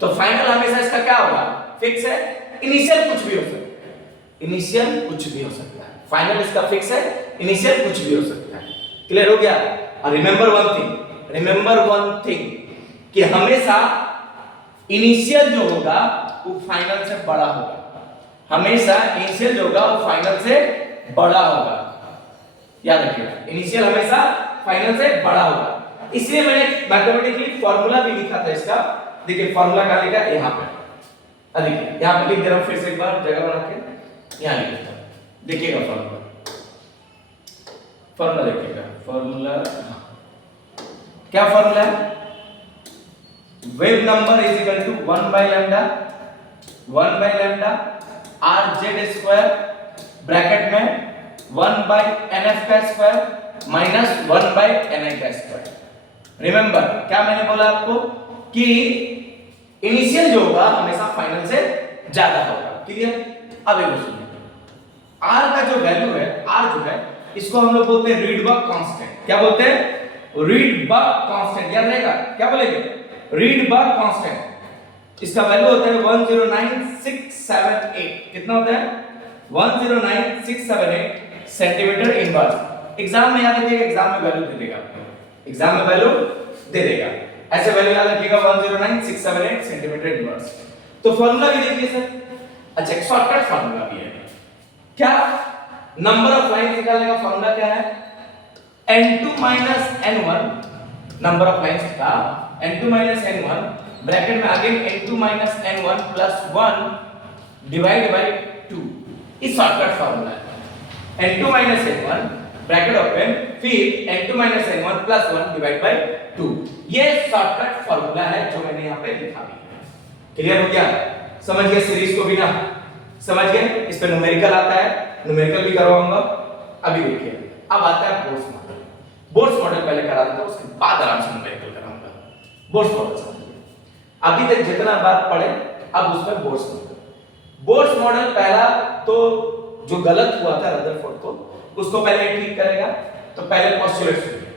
तो फाइनल हमेशा इसका क्या होगा? फिक्स है। इनिशियल कुछ भी हो सकता है, इनिशियल कुछ भी हो सकता है, फाइनल इसका फिक्स है, इनिशियल कुछ भी हो सकता है। क्लियर हो गया? और रिमेंबर वन थिंग कि हमेशा इनिशियल जो होगा वो फाइनल से बड़ा होगा, हमेशा इनिशियल जो होगा वो फाइनल से बड़ा होगा, याद रखिएगा, इनिशियल हमेशा फाइनल से बड़ा होगा। इसलिए मैंने मैथमेटिकली फार्मूला भी लिखा था इसका, देखिए फार्मूला कहां लिखा है? यहां पे, देखिए यहां पे लिख दे रहा हूं फिर से एक बार जगह बना के, यहां लिख देता हूं, देखिएगा फार्मूला, फार्मूला देखिएगा, फार्मूला क्या फार्मूला है? Wave number is equal to 1 by lambda R Z square bracket में 1 बाय एनएफ का स्क्वायर माइनस 1 बाय एनआई का स्क्वायर। रिमेंबर क्या मैंने बोला आपको कि इनिशियल जो होगा हमेशा फाइनल से ज्यादा होगा। क्लियर? अब एक सुनिए, आर का जो वैल्यू है, आर जो है इसको हम लोग बोलते हैं रीडबर्ग कांस्टेंट। क्या बोलते हैं? रीडबर्ग कांस्टेंट। याद रहेगा? क्या बोलेंगे? रीडबर्ग कांस्टेंट। इसका वैल्यू होता है 109678। कितना होता है? 109678 सेंटीमीटर इनवर्स। एग्जाम में याद रखिएगा, एग्जाम में वैल्यू दे देगा आपको, एग्जाम में वैल्यू दे देगा, ऐसे वैल्यू याद रखिएगा 109678 सेंटीमीटर इनवर्स। तो फार्मूला भी देखिए सर, अच्छा एक शॉर्टकट फार्मूला भी है। क्या? नंबर ऑफ लाइन निकालने का फार्मूला क्या है? n2 n1, number of lines का n2 n1 ब्रैकेट में आगे n2 n1 plus 1 divide by 2। इस शॉर्टकट फार्मूला है n2 n1 ब्रैकेट ओपन, फिर n2 n1 plus 1 divide by 2। ये शॉर्टकट फार्मूला है जो मैंने यहां पे लिखा भी है। क्लियर हो गया? समझ गए सीरीज को भी ना? समझ गए? इस पे न्यूमेरिकल आता है, न्यूमेरिकल भी करवाऊंगा। अभी देखिए, अब आता है बोर्ड्स मॉडल। बोर्ड्स मॉडल पहले करा देता हूं, उसके बाद आराम से न्यूमेरिकल कराऊंगा। बोर्ड्स मॉडल समझिए, अभी तक जितना बात पढ़े अब उसमें बोर्ड्स मॉडल। बोर्ड्स मॉडल पहला तो जो गलत हुआ था रदरफोर्ड को, उसको पहले ठीक करेगा। तो पहले पोस्टुलेट सुनिए,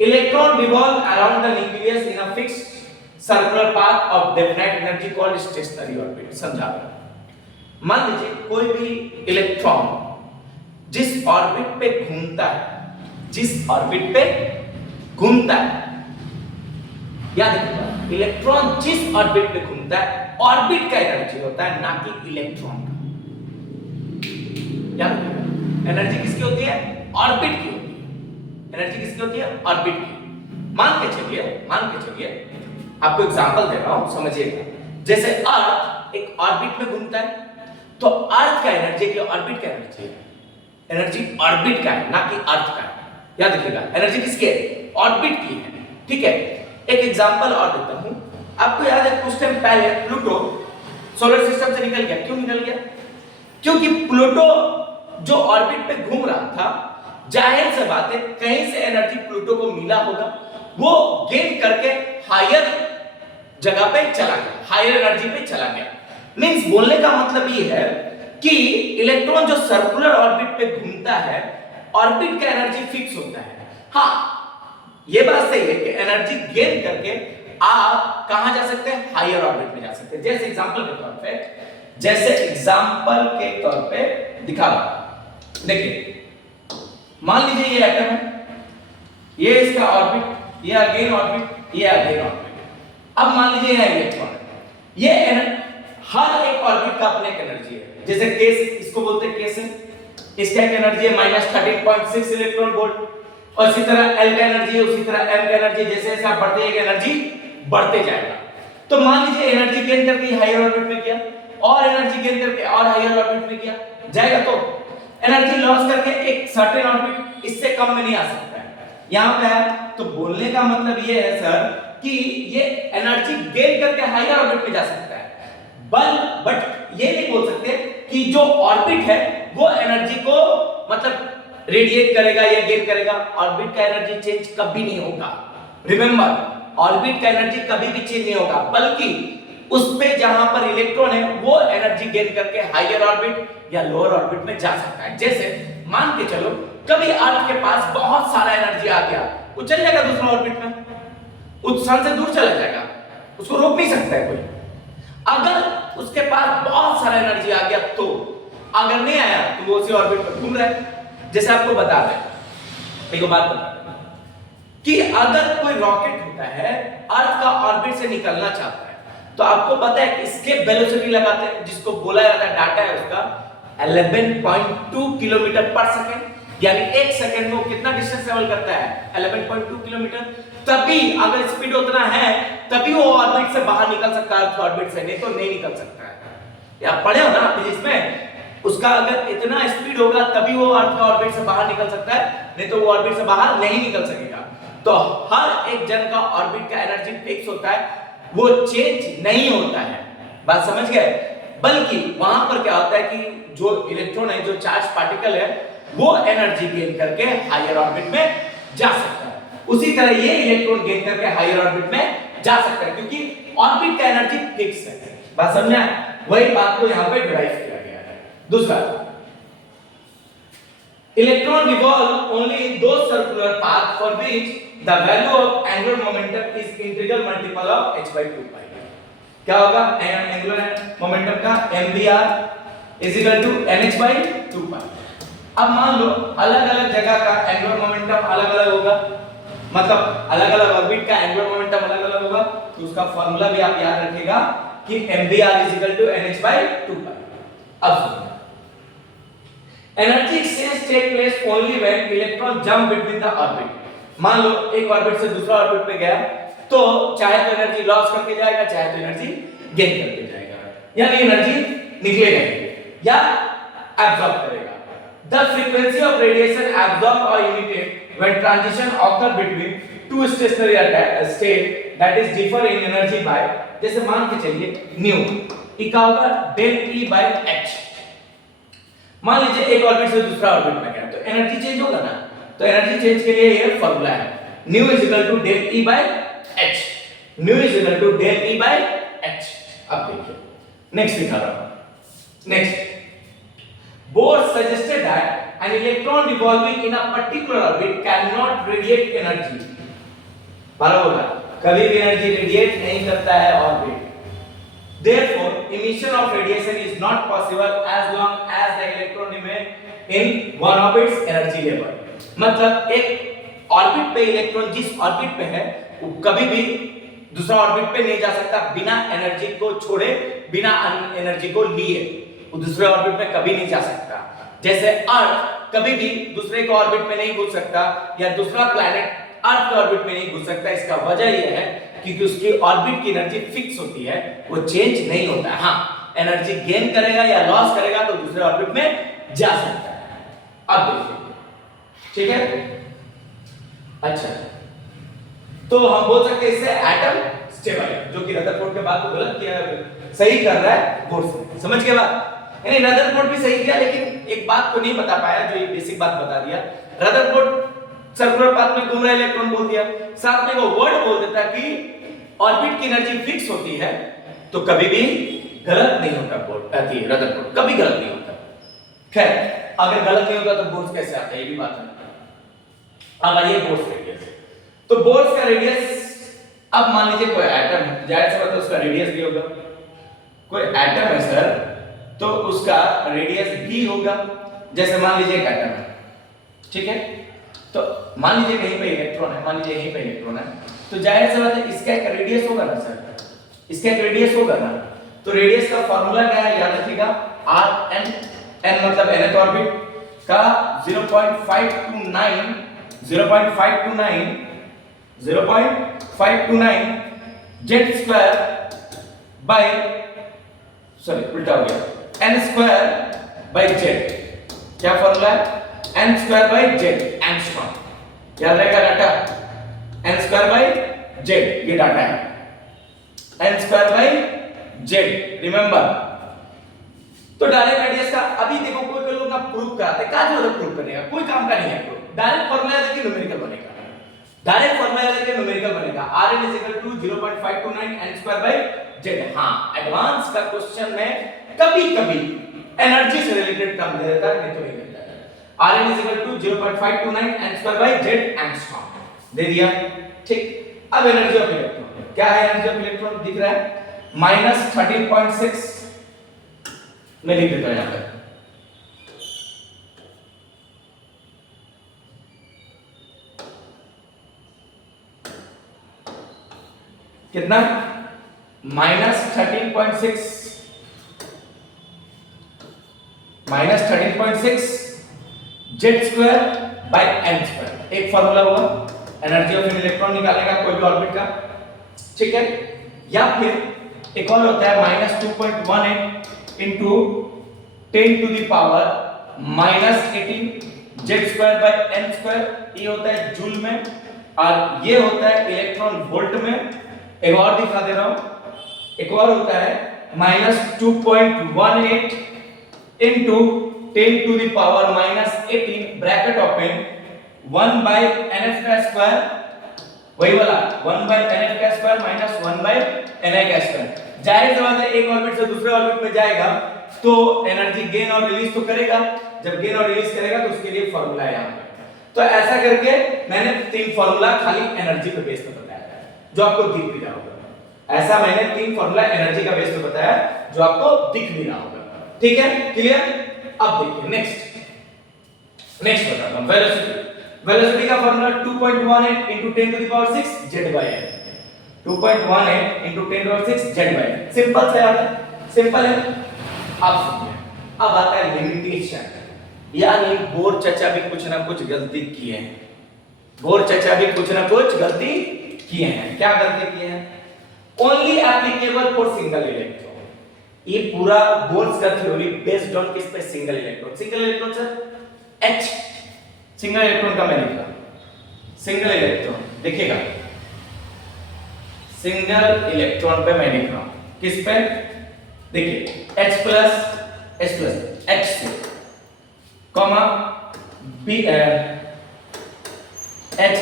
electron revolve around the nucleus in a fixed circular path of definite energy called stationery orbit. समझा? मान लीजिए कोई भी इलेक्ट्रॉन जिस ऑर्बिट पे घूमता है, जिस ऑर्बिट पे घूमता है, याद रखिएगा इलेक्ट्रॉन जिस ऑर्बिट पे घूमता है, ऑर्बिट का एनर्जी होता है ना कि इलेक्ट्रॉन का। याद रखिएगा एनर्जी किसकी होती है? ऑर्बिट की होती है। एनर्जी किसकी होती है? ऑर्बिट की। मान के चलिए आपको एग्जांपल दे रहा हूं, समझिएगा। जैसे अर्थ एक ऑर्बिट में घूमता है, तो अर्थ का एनर्जी की ऑर्बिट का एनर्जी है, एनर्जी ऑर्बिट का है ना कि अर्थ का है। याद रखिएगा एनर्जी किसकी है? ऑर्बिट की है। ठीक है, एक एग्जांपल और देता हूं आपको। याद है कुछ टाइम पहले प्लूटो सोलर सिस्टम से निकल गया। क्यों निकल गया? क्योंकि प्लूटो जो ऑर्बिट पे घूम रहा था, जाहिर सी बात है कहीं से एनर्जी प्लूटो को मिला होगा, वो गेन करके हायर जगह पे चला गया, हायर एनर्जी पे चला गया। मींस बोलने का मतलब ये है कि इलेक्ट्रॉन जो सर्कुलर ऑर्बिट पे घूमता है, ऑर्बिट का एनर्जी फिक्स होता है। हाँ, ये बात सही है कि एनर्जी गेन करके आप कहां जा सकते हैं? हायर ऑर्बिट में जा सकते हैं। जैसे एग्जांपल के तौर पे दिखा रहा हूं, देखिए मान लीजिए ये एटम है, ये इसका ऑर्बिट, ये अगेन ऑर्बिट, ये अगेन ऑर्बिट। अब मान लीजिए यह इलेक्ट्रॉन है, ये हर एक ऑर्बिट का अपने एक एनर्जी है। जैसे केस, इसको बोलते हैं केस है, इसका एक एनर्जी है -13.6 इलेक्ट्रॉन वोल्ट। और इसी तरह L का एनर्जी है, उसी तरह M का एनर्जी, जैसे जैसे आप बढ़ते जाएंगे एनर्जी बढ़ते जाएगा। तो मान लीजिए एनर्जी गेन करके हायर ऑर्बिट में गया, और एनर्जी गेन करके और हायर ऑर्बिट में गया, जाएगा। तो एनर्जी लॉस करके एक सर्टेन ऑर्बिट, इससे कम में नहीं आ सकता है। यहां पे है तो बोलने का मतलब ये है सर कि ये एनर्जी गेन करके हायर ऑर्बिट में जा सकता है, बट ये नहीं बोल सकते कि जो ऑर्बिट है वो एनर्जी को मतलब रेडिएट करेगा या गेन करेगा। ऑर्बिट का एनर्जी चेंज कभी नहीं होगा। रिमेंबर, ऑर्बिट का एनर्जी कभी भी चेंज नहीं होगा, बल्कि उस पे जहां पर इलेक्ट्रॉन है वो एनर्जी गेन करके हायर ऑर्बिट या लोअर ऑर्बिट में जा सकता है। जैसे मान के चलो कभी अर्थ के पास बहुत सारा एनर्जी आ गया, वो चल जाएगा दूसरा ऑर्बिट में, उस सन से दूर चला जाएगा, उसको रोक नहीं सकता है कोई। अगर उसके पास बहुत सारा एनर्जी आ गया तो अगर नहीं आया तो वो उसी ऑर्बिट पर घूम रहा है। जैसे आपको बता दें एक बात बता कि अगर कोई रॉकेट होता है अर्थ का ऑर्बिट से निकलना चाहता है तो आपको पता है कि इसके वेलोसिटी लगाते हैं जिसको बोला जाता है, डाटा है उसका 11.2 किलोमीटर पर सेकंड, यानी एक सेकंड में वो कितना डिस्टेंस ट्रेवल करता है 11.2 किलोमीटर। तभी अगर स्पीड उतना है तभी वो ऑर्बिट से बाहर निकल सकता है अर्थ ऑर्बिट से, नहीं तो नहीं निकल सकता है। या पढ़े हो ना फिजिक्स में, उसका अगर इतना स्पीड होगा तभी वो अर्थ का ऑर्बिट से बाहर निकल सकता है, नहीं तो वो ऑर्बिट से बाहर नहीं निकल सकेगा। तो हर एक जन का ऑर्बिट का एनर्जी फिक्स होता है, वो चेंज नहीं होता है। बात समझ गए? बल्कि वहां पर क्या होता है कि जो इलेक्ट्रॉन है, जो चार्ज पार्टिकल है, वो एनर्जी गेन करके हायर ऑर्बिट में जा सकता है। उसी तरह ये इलेक्ट्रॉन गेन करके हायर ऑर्बिट में जा सकता है, क्योंकि ऑर्बिट का एनर्जी फिक्स है। बात समझा? वही बात को यहां पे डिराइव किया गया है। दूसरा, इलेक्ट्रॉन रिवॉल्व ओनली इन दो circular path for which the value of angular momentum is integral multiple of h/2π। क्या होगा एंगुलर मोमेंटम का mvr = nh/2π। अब मान लो अलग-अलग जगह का एंगुलर मोमेंटम अलग-अलग होगा, मतलब अलग-अलग ऑर्बिट का एंगुलर मोमेंटम अलग-अलग होगा, तो उसका फार्मूला भी आप याद रखिएगा कि mvr = nh/2π। अब सुनिए, energy exchange take place only when electron jump between the orbit. मान लो एक ऑर्बिट से दूसरा ऑर्बिट पे गया तो चाहे तो एनर्जी लॉस करके जाएगा, चाहे तो एनर्जी गेन करके जाएगा, यानी एनर्जी निकलेगा या एब्जॉर्ब करेगा। The frequency of radiation absorb और emitted when transition occur between two stationary state that is differ in energy by, जैसे मान के चलिए न्यू ई का होगा del E/h। मान लीजिए एक ऑर्बिट से दूसरा ऑर्बिट में गया तो एनर्जी चेंज होगा ना, तो एनर्जी चेंज के लिए ये फार्मूला है nu = del E/h, nu = del E/h। अब देखिए नेक्स्ट दिखा रहा हूं। Next, bore suggested that an electron revolving in a particular orbit cannot radiate energy। मालूम होगा कभी भी एनर्जी रेडिएट नहीं करता है orbit. Therefore, emission of radiation is not possible as long as the electron remain in one of its energy level। मतलब एक ऑर्बिट पे इलेक्ट्रॉन जिस ऑर्बिट पे है वो कभी भी दूसरा ऑर्बिट पे नहीं जा सकता बिना एनर्जी को छोड़े, बिना एनर्जी को लिए वो दूसरे ऑर्बिट में कभी नहीं जा सकता। जैसे अर्थ कभी भी दूसरे के ऑर्बिट में नहीं घुस सकता या दूसरा प्लैनेट अर्थ के ऑर्बिट में नहीं घुस सकता। इसका वजह यह है क्योंकि उसकी ऑर्बिट की एनर्जी फिक्स होती है, वो चेंज नहीं होता है। हाँ, एनर्जी गेन करेगा या लॉस करेगा तो दूसरे ऑर्बिट में जा सकता है। अब देखिए, ठीक है? अच्छा, तो हम बोल सकते हैं इससे एटम स्टेबल है, जो कि रदरफोर्ड के बात को गलत किया, सही कर रहा है बोर से। समझ के बात, यानी रदरफोर्ड भी सही किया लेकिन एक बात को नहीं बता पाया, जो ये बेसिक बात बता दिया। रदरफोर्ड सर्कुलर पाथ में घूम रहा इलेक्ट्रॉन बोल दिया, साथ में वो वर्ड बोल देता कि ऑर्बिट की एनर्जी फिक्स होती है तो कभी भी गलत नहीं होता। रदरफोर्ड कभी गलत नहीं होता। खैर, अगर गलत नहीं होता तो बोर्स कैसे आता है, ये भी बात है। अब आइए बोर्स रेडियस। तो बोर्स का रेडियस, अब मान लीजिए कोई एटम है, जाहिर सी बात है उसका रेडियस भी होगा। कोई एटम है सर तो उसका रेडियस भी होगा। जैसे मान लीजिए एक एटम है, ठीक है? तो मान लीजिए कहीं पे इलेक्ट्रॉन है, मान लीजिए यहीं पे इलेक्ट्रॉन है, तो जाहिर सी बात है इसका एक रेडियस होगा ना सर, इसका एक रेडियस होगा ना। तो रेडियस का फार्मूला क्या है, याद रखिएगा, rn, n मतलब nth ऑर्बिट का 0.529 z स्क्वायर बाय, सॉरी उल्टा हो गया, n स्क्वायर बाय z। क्या फार्मूला है? n square by z, angstrom. याद रहेगा data? n square by z, ये डाटा है n square by z, remember. तो डायरेक्ट रेडियस का अभी देखो कोई लोग ना प्रूफ कराते हैं, क्या जरूरत प्रूफ करने का, कोई काम का नहीं है प्रूफ, डायरेक्ट फार्मूला देके न्यूमेरिकल बनेगा, डायरेक्ट फार्मूला देके न्यूमेरिकल बनेगा। Rn = 0.529 n square by z। हां, एडवांस का क्वेश्चन में कभी-कभी एनर्जी से रिलेटेड टर्म दे देता है, नहीं तो नहीं देता है। Rn = 0.529 n square by z angstrom दे दिया, ठीक। अब एनर्जी ऑफ इलेक्ट्रॉन, क्या है एनर्जी ऑफ इलेक्ट्रॉन दिख रहा है -13.6 मैं लिख देता हूं यहां पर, कितना -13.6 z square by n square, एक फार्मूला हुआ एनर्जी ऑफ इलेक्ट्रॉन निकालने का कोई भी ऑर्बिट का, ठीक है। या फिर एक और होता है -2.18 into 10 to the power -18 z square by n square, ये होता है जूल में, और ये होता है इलेक्ट्रॉन वोल्ट में। एक और दिखा दे रहा हूं, एक और होता है -2.18 into 10 to the power -18 bracket open 1 by nf का स्क्वायर, वही वाला 1 by nf का स्क्वायर माइनस 1 by ni का स्क्वायर। जाहिर सी बात है एक ऑर्बिट से दूसरे ऑर्बिट में जाएगा तो एनर्जी गेन और रिलीज तो करेगा, जब गेन और रिलीज करेगा तो उसके लिए फार्मूला है यहां पे। तो ऐसा करके मैंने तीन फार्मूला खाली एनर्जी पे बेस पे बताया है जो आपको दिख भी रहा होगा। ऐसा मैंने तीन फार्मूला एनर्जी का बेस पे बताया जो आपको दिख भी रहा होगा, ठीक है, क्लियर। अब देखिए नेक्स्ट बताता हूं, वेलोसिटी का formula 2.18 into 10 to the power 6 z by n, 2.18 into 10 to the power 6 z by n, simple सा याद है, सिंपल है। अब सुनिए, अब आता है लिमिटेशन, यानी बोर चचा भी कुछ ना कुछ गलती किए हैं, बोर चचा भी कुछ ना कुछ गलती किए हैं। क्या गलती किए हैं? Only applicable for single electron. ये पूरा बोर्स का थ्योरी बेस्ड ऑन किस पे? Single electron. Single electron sir H, single electron का मैं लिखा, सिंगल इलेक्ट्रॉन देखिएगा, सिंगल इलेक्ट्रॉन पे मैं लिख रहा हूं, किस पे? देखिए H प्लस H से comma B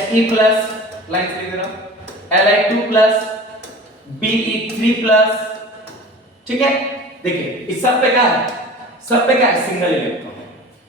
He plus line से लिख रहा हूं Li2 प्लस Be3 प्लस, ठीक है। देखिए इस सब पे क्या है? सब पे क्या है? सिंगल इलेक्ट्रॉन है,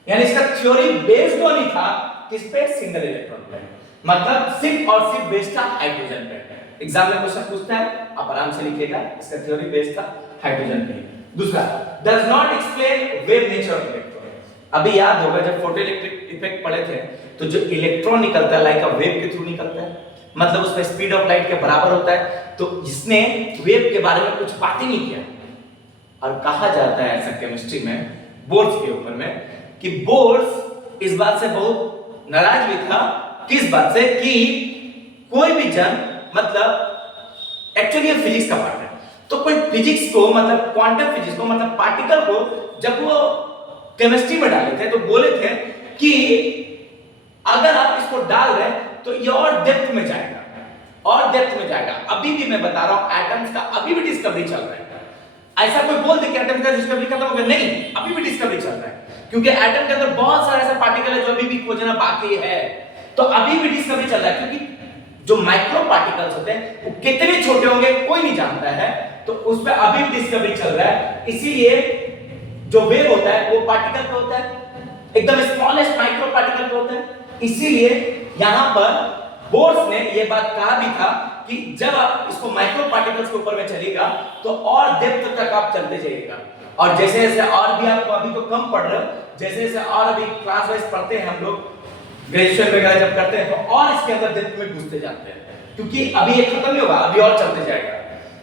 यानी इसका थ्योरी बेस्ड ऑन ही था किस पे? सिंगल इलेक्ट्रॉन पे, मतलब सिर्फ और सिर्फ बेस्ड था हाइड्रोजन पे। एग्जाम में क्वेश्चन पूछता है, आप आराम से लिखिएगा, इसका थ्योरी बेस्ड था हाइड्रोजन पे। दूसरा, does not explain wave nature of electron. अभी याद होगा जब फोटो इलेक्ट्रिक इफेक्ट पढ़े थे तो जो इलेक्ट्रॉन निकलता है लाइक अ वेव के थ्रू निकलता है, मतलब उसमें स्पीड ऑफ लाइट के बराबर होता है। तो इसने वेव के बारे में कुछ बात ही नहीं किया, और कहा जाता है ऐसा केमिस्ट्री में बोर्स के ऊपर में कि बोर्स इस बात से बहुत नाराज भी था, किस बात से? कि कोई भी जन, मतलब एक्चुअली ये फिजिक्स का पार्ट है, तो कोई फिजिक्स को, मतलब क्वांटम फिजिक्स को, मतलब पार्टिकल को जब वो केमिस्ट्री में डाले थे तो बोले थे कि अगर आप इसको डाल रहे हैं तो ये और डेप्थ में जाएगा, और डेप्थ में जाएगा। अभी भी मैं बता रहा हूं एटम्स का अभी भी डिस्कवरी चल रहा है। ऐसा कोई बोल दे कि एटम का डिस्कवरी खत्म हो गया, नहीं, अभी भी डिस्कवरी चल रहा है, क्योंकि एटम के अंदर बहुत सारे ऐसे पार्टिकल है जो अभी भी खोजना बाकी है। तो अभी भी डिस्कवरी चल रहा है, क्योंकि जो माइक्रो पार्टिकल्स होते हैं वो कितने छोटे होंगे कोई नहीं जानता है, तो उस पर अभी भी डिस्कवरी चल रहा है। इसीलिए जो वेव होता है वो पार्टिकल पे होता है, एकदम स्मॉलेस्ट माइक्रो पार्टिकल पे होता है। इसीलिए यहां पर बोर्स ने ये बात कहा भी था कि जब आप इसको माइक्रो पार्टिकल्स के ऊपर में चलेगा तो और डेप्थ तक आप चलते जाइएगा, और जैसे जैसे और भी आपको अभी तो कम पढ़ रहे हो, जैसे जैसे और अभी क्लास वाइज पढ़ते हैं हम लोग, ग्रेजुएशन वगैरह जब करते हैं तो और इसके अंदर डेप्थ में घुसते जाते हैं, क्योंकि अभी ये खत्म नहीं होगा, अभी और चलते जाएगा।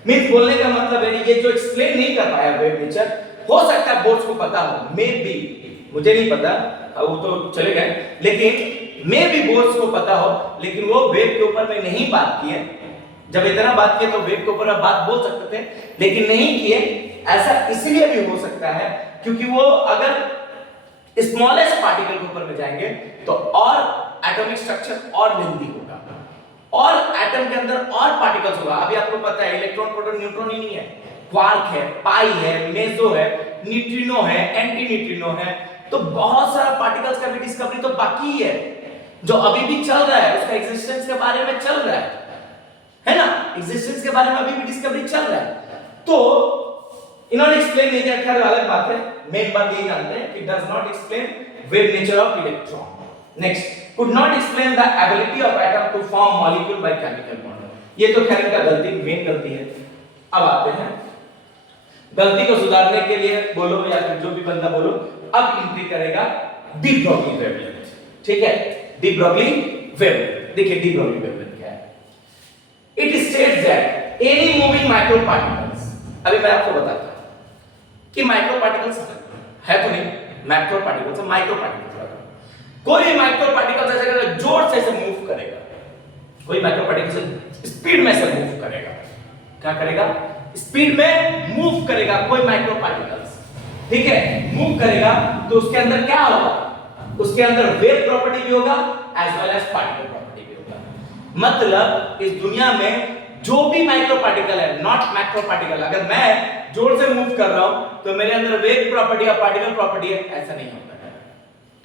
मींस बोलने का मतलब है ये जो एक्सप्लेन नहीं कर पाया वेव नेचर, हो सकता है बोर्ड्स को पता हो, मे बी, मुझे नहीं पता, वो तो चले गए, लेकिन मे भी बोर्ड्स को पता हो, लेकिन वो वेव के ऊपर में नहीं बात किए। जब इतना बात किए तो वेव के ऊपर में बात बोल सकते थे, लेकिन नहीं किए। ऐसा इसलिए भी हो सकता है क्योंकि वो अगर स्मॉलेस्ट पार्टिकल के ऊपर में जाएंगे तो और एटॉमिक स्ट्रक्चर और लेंथी होगा, और एटम के अंदर और पार्टिकल्स होगा। अभी आपको पता है इलेक्ट्रॉन प्रोटॉन न्यूट्रॉन ही नहीं है, क्वार्क है, पाई है, मेसो है, न्यूट्रिनो है, एंटी न्यूट्रिनो है, तो बहुत सारा पार्टिकल्स का भी डिस्कवरी तो बाकी ही है, जो अभी भी चल रहा है, उसका एग्जिस्टेंस के बारे में चल रहा है ना, एग्जिस्टेंस के बारे में अभी भी डिस्कवरी चल रहा है। तो इन्होंने एक्सप्लेन नहीं किया, खैर अलग बात है, मेन बात ये जानते हैं कि does not explain wave nature of electron. Next, could not explain the ability of atom to form molecule by chemical bond। ये तो खैर इनका गलती, मेन गलती है। अब आते हैं गलती को सुधारने के लिए बोलो या फिर जो भी बंदा बोलो, अब एंट्री करेगा डी ब्रोगली वेवलेंथ, ठीक है, डी ब्रोगली वेवलेंथ। देखिए डी ब्रोगली वेवलेंथ क्या है। It states that any moving micro particles, अभी मैं आपको बताता हूं कि माइक्रो पार्टिकल्स है तो नहीं, मैक्रो पार्टिकल्स है, माइक्रो पार्टिकल्स। कोई माइक्रो पार्टिकल ऐसे करेगा, जोर से मूव करेगा, कोई माइक्रो पार्टिकल स्पीड में से मूव करेगा, क्या करेगा, स्पीड में मूव करेगा कोई माइक्रो पार्टिकल्स, ठीक है, मूव करेगा तो उसके अंदर क्या होगा, उसके अंदर वेव प्रॉपर्टी भी होगा as well as particle property भी होगा। मतलब इस दुनिया में जो भी माइक्रो पार्टिकल है, नॉट मैक्रो पार्टिकल, अगर मैं जोर से मूव कर रहा हूं तो मेरे अंदर वेव प्रॉपर्टी और पार्टिकल प्रॉपर्टी है, ऐसा नहीं होता,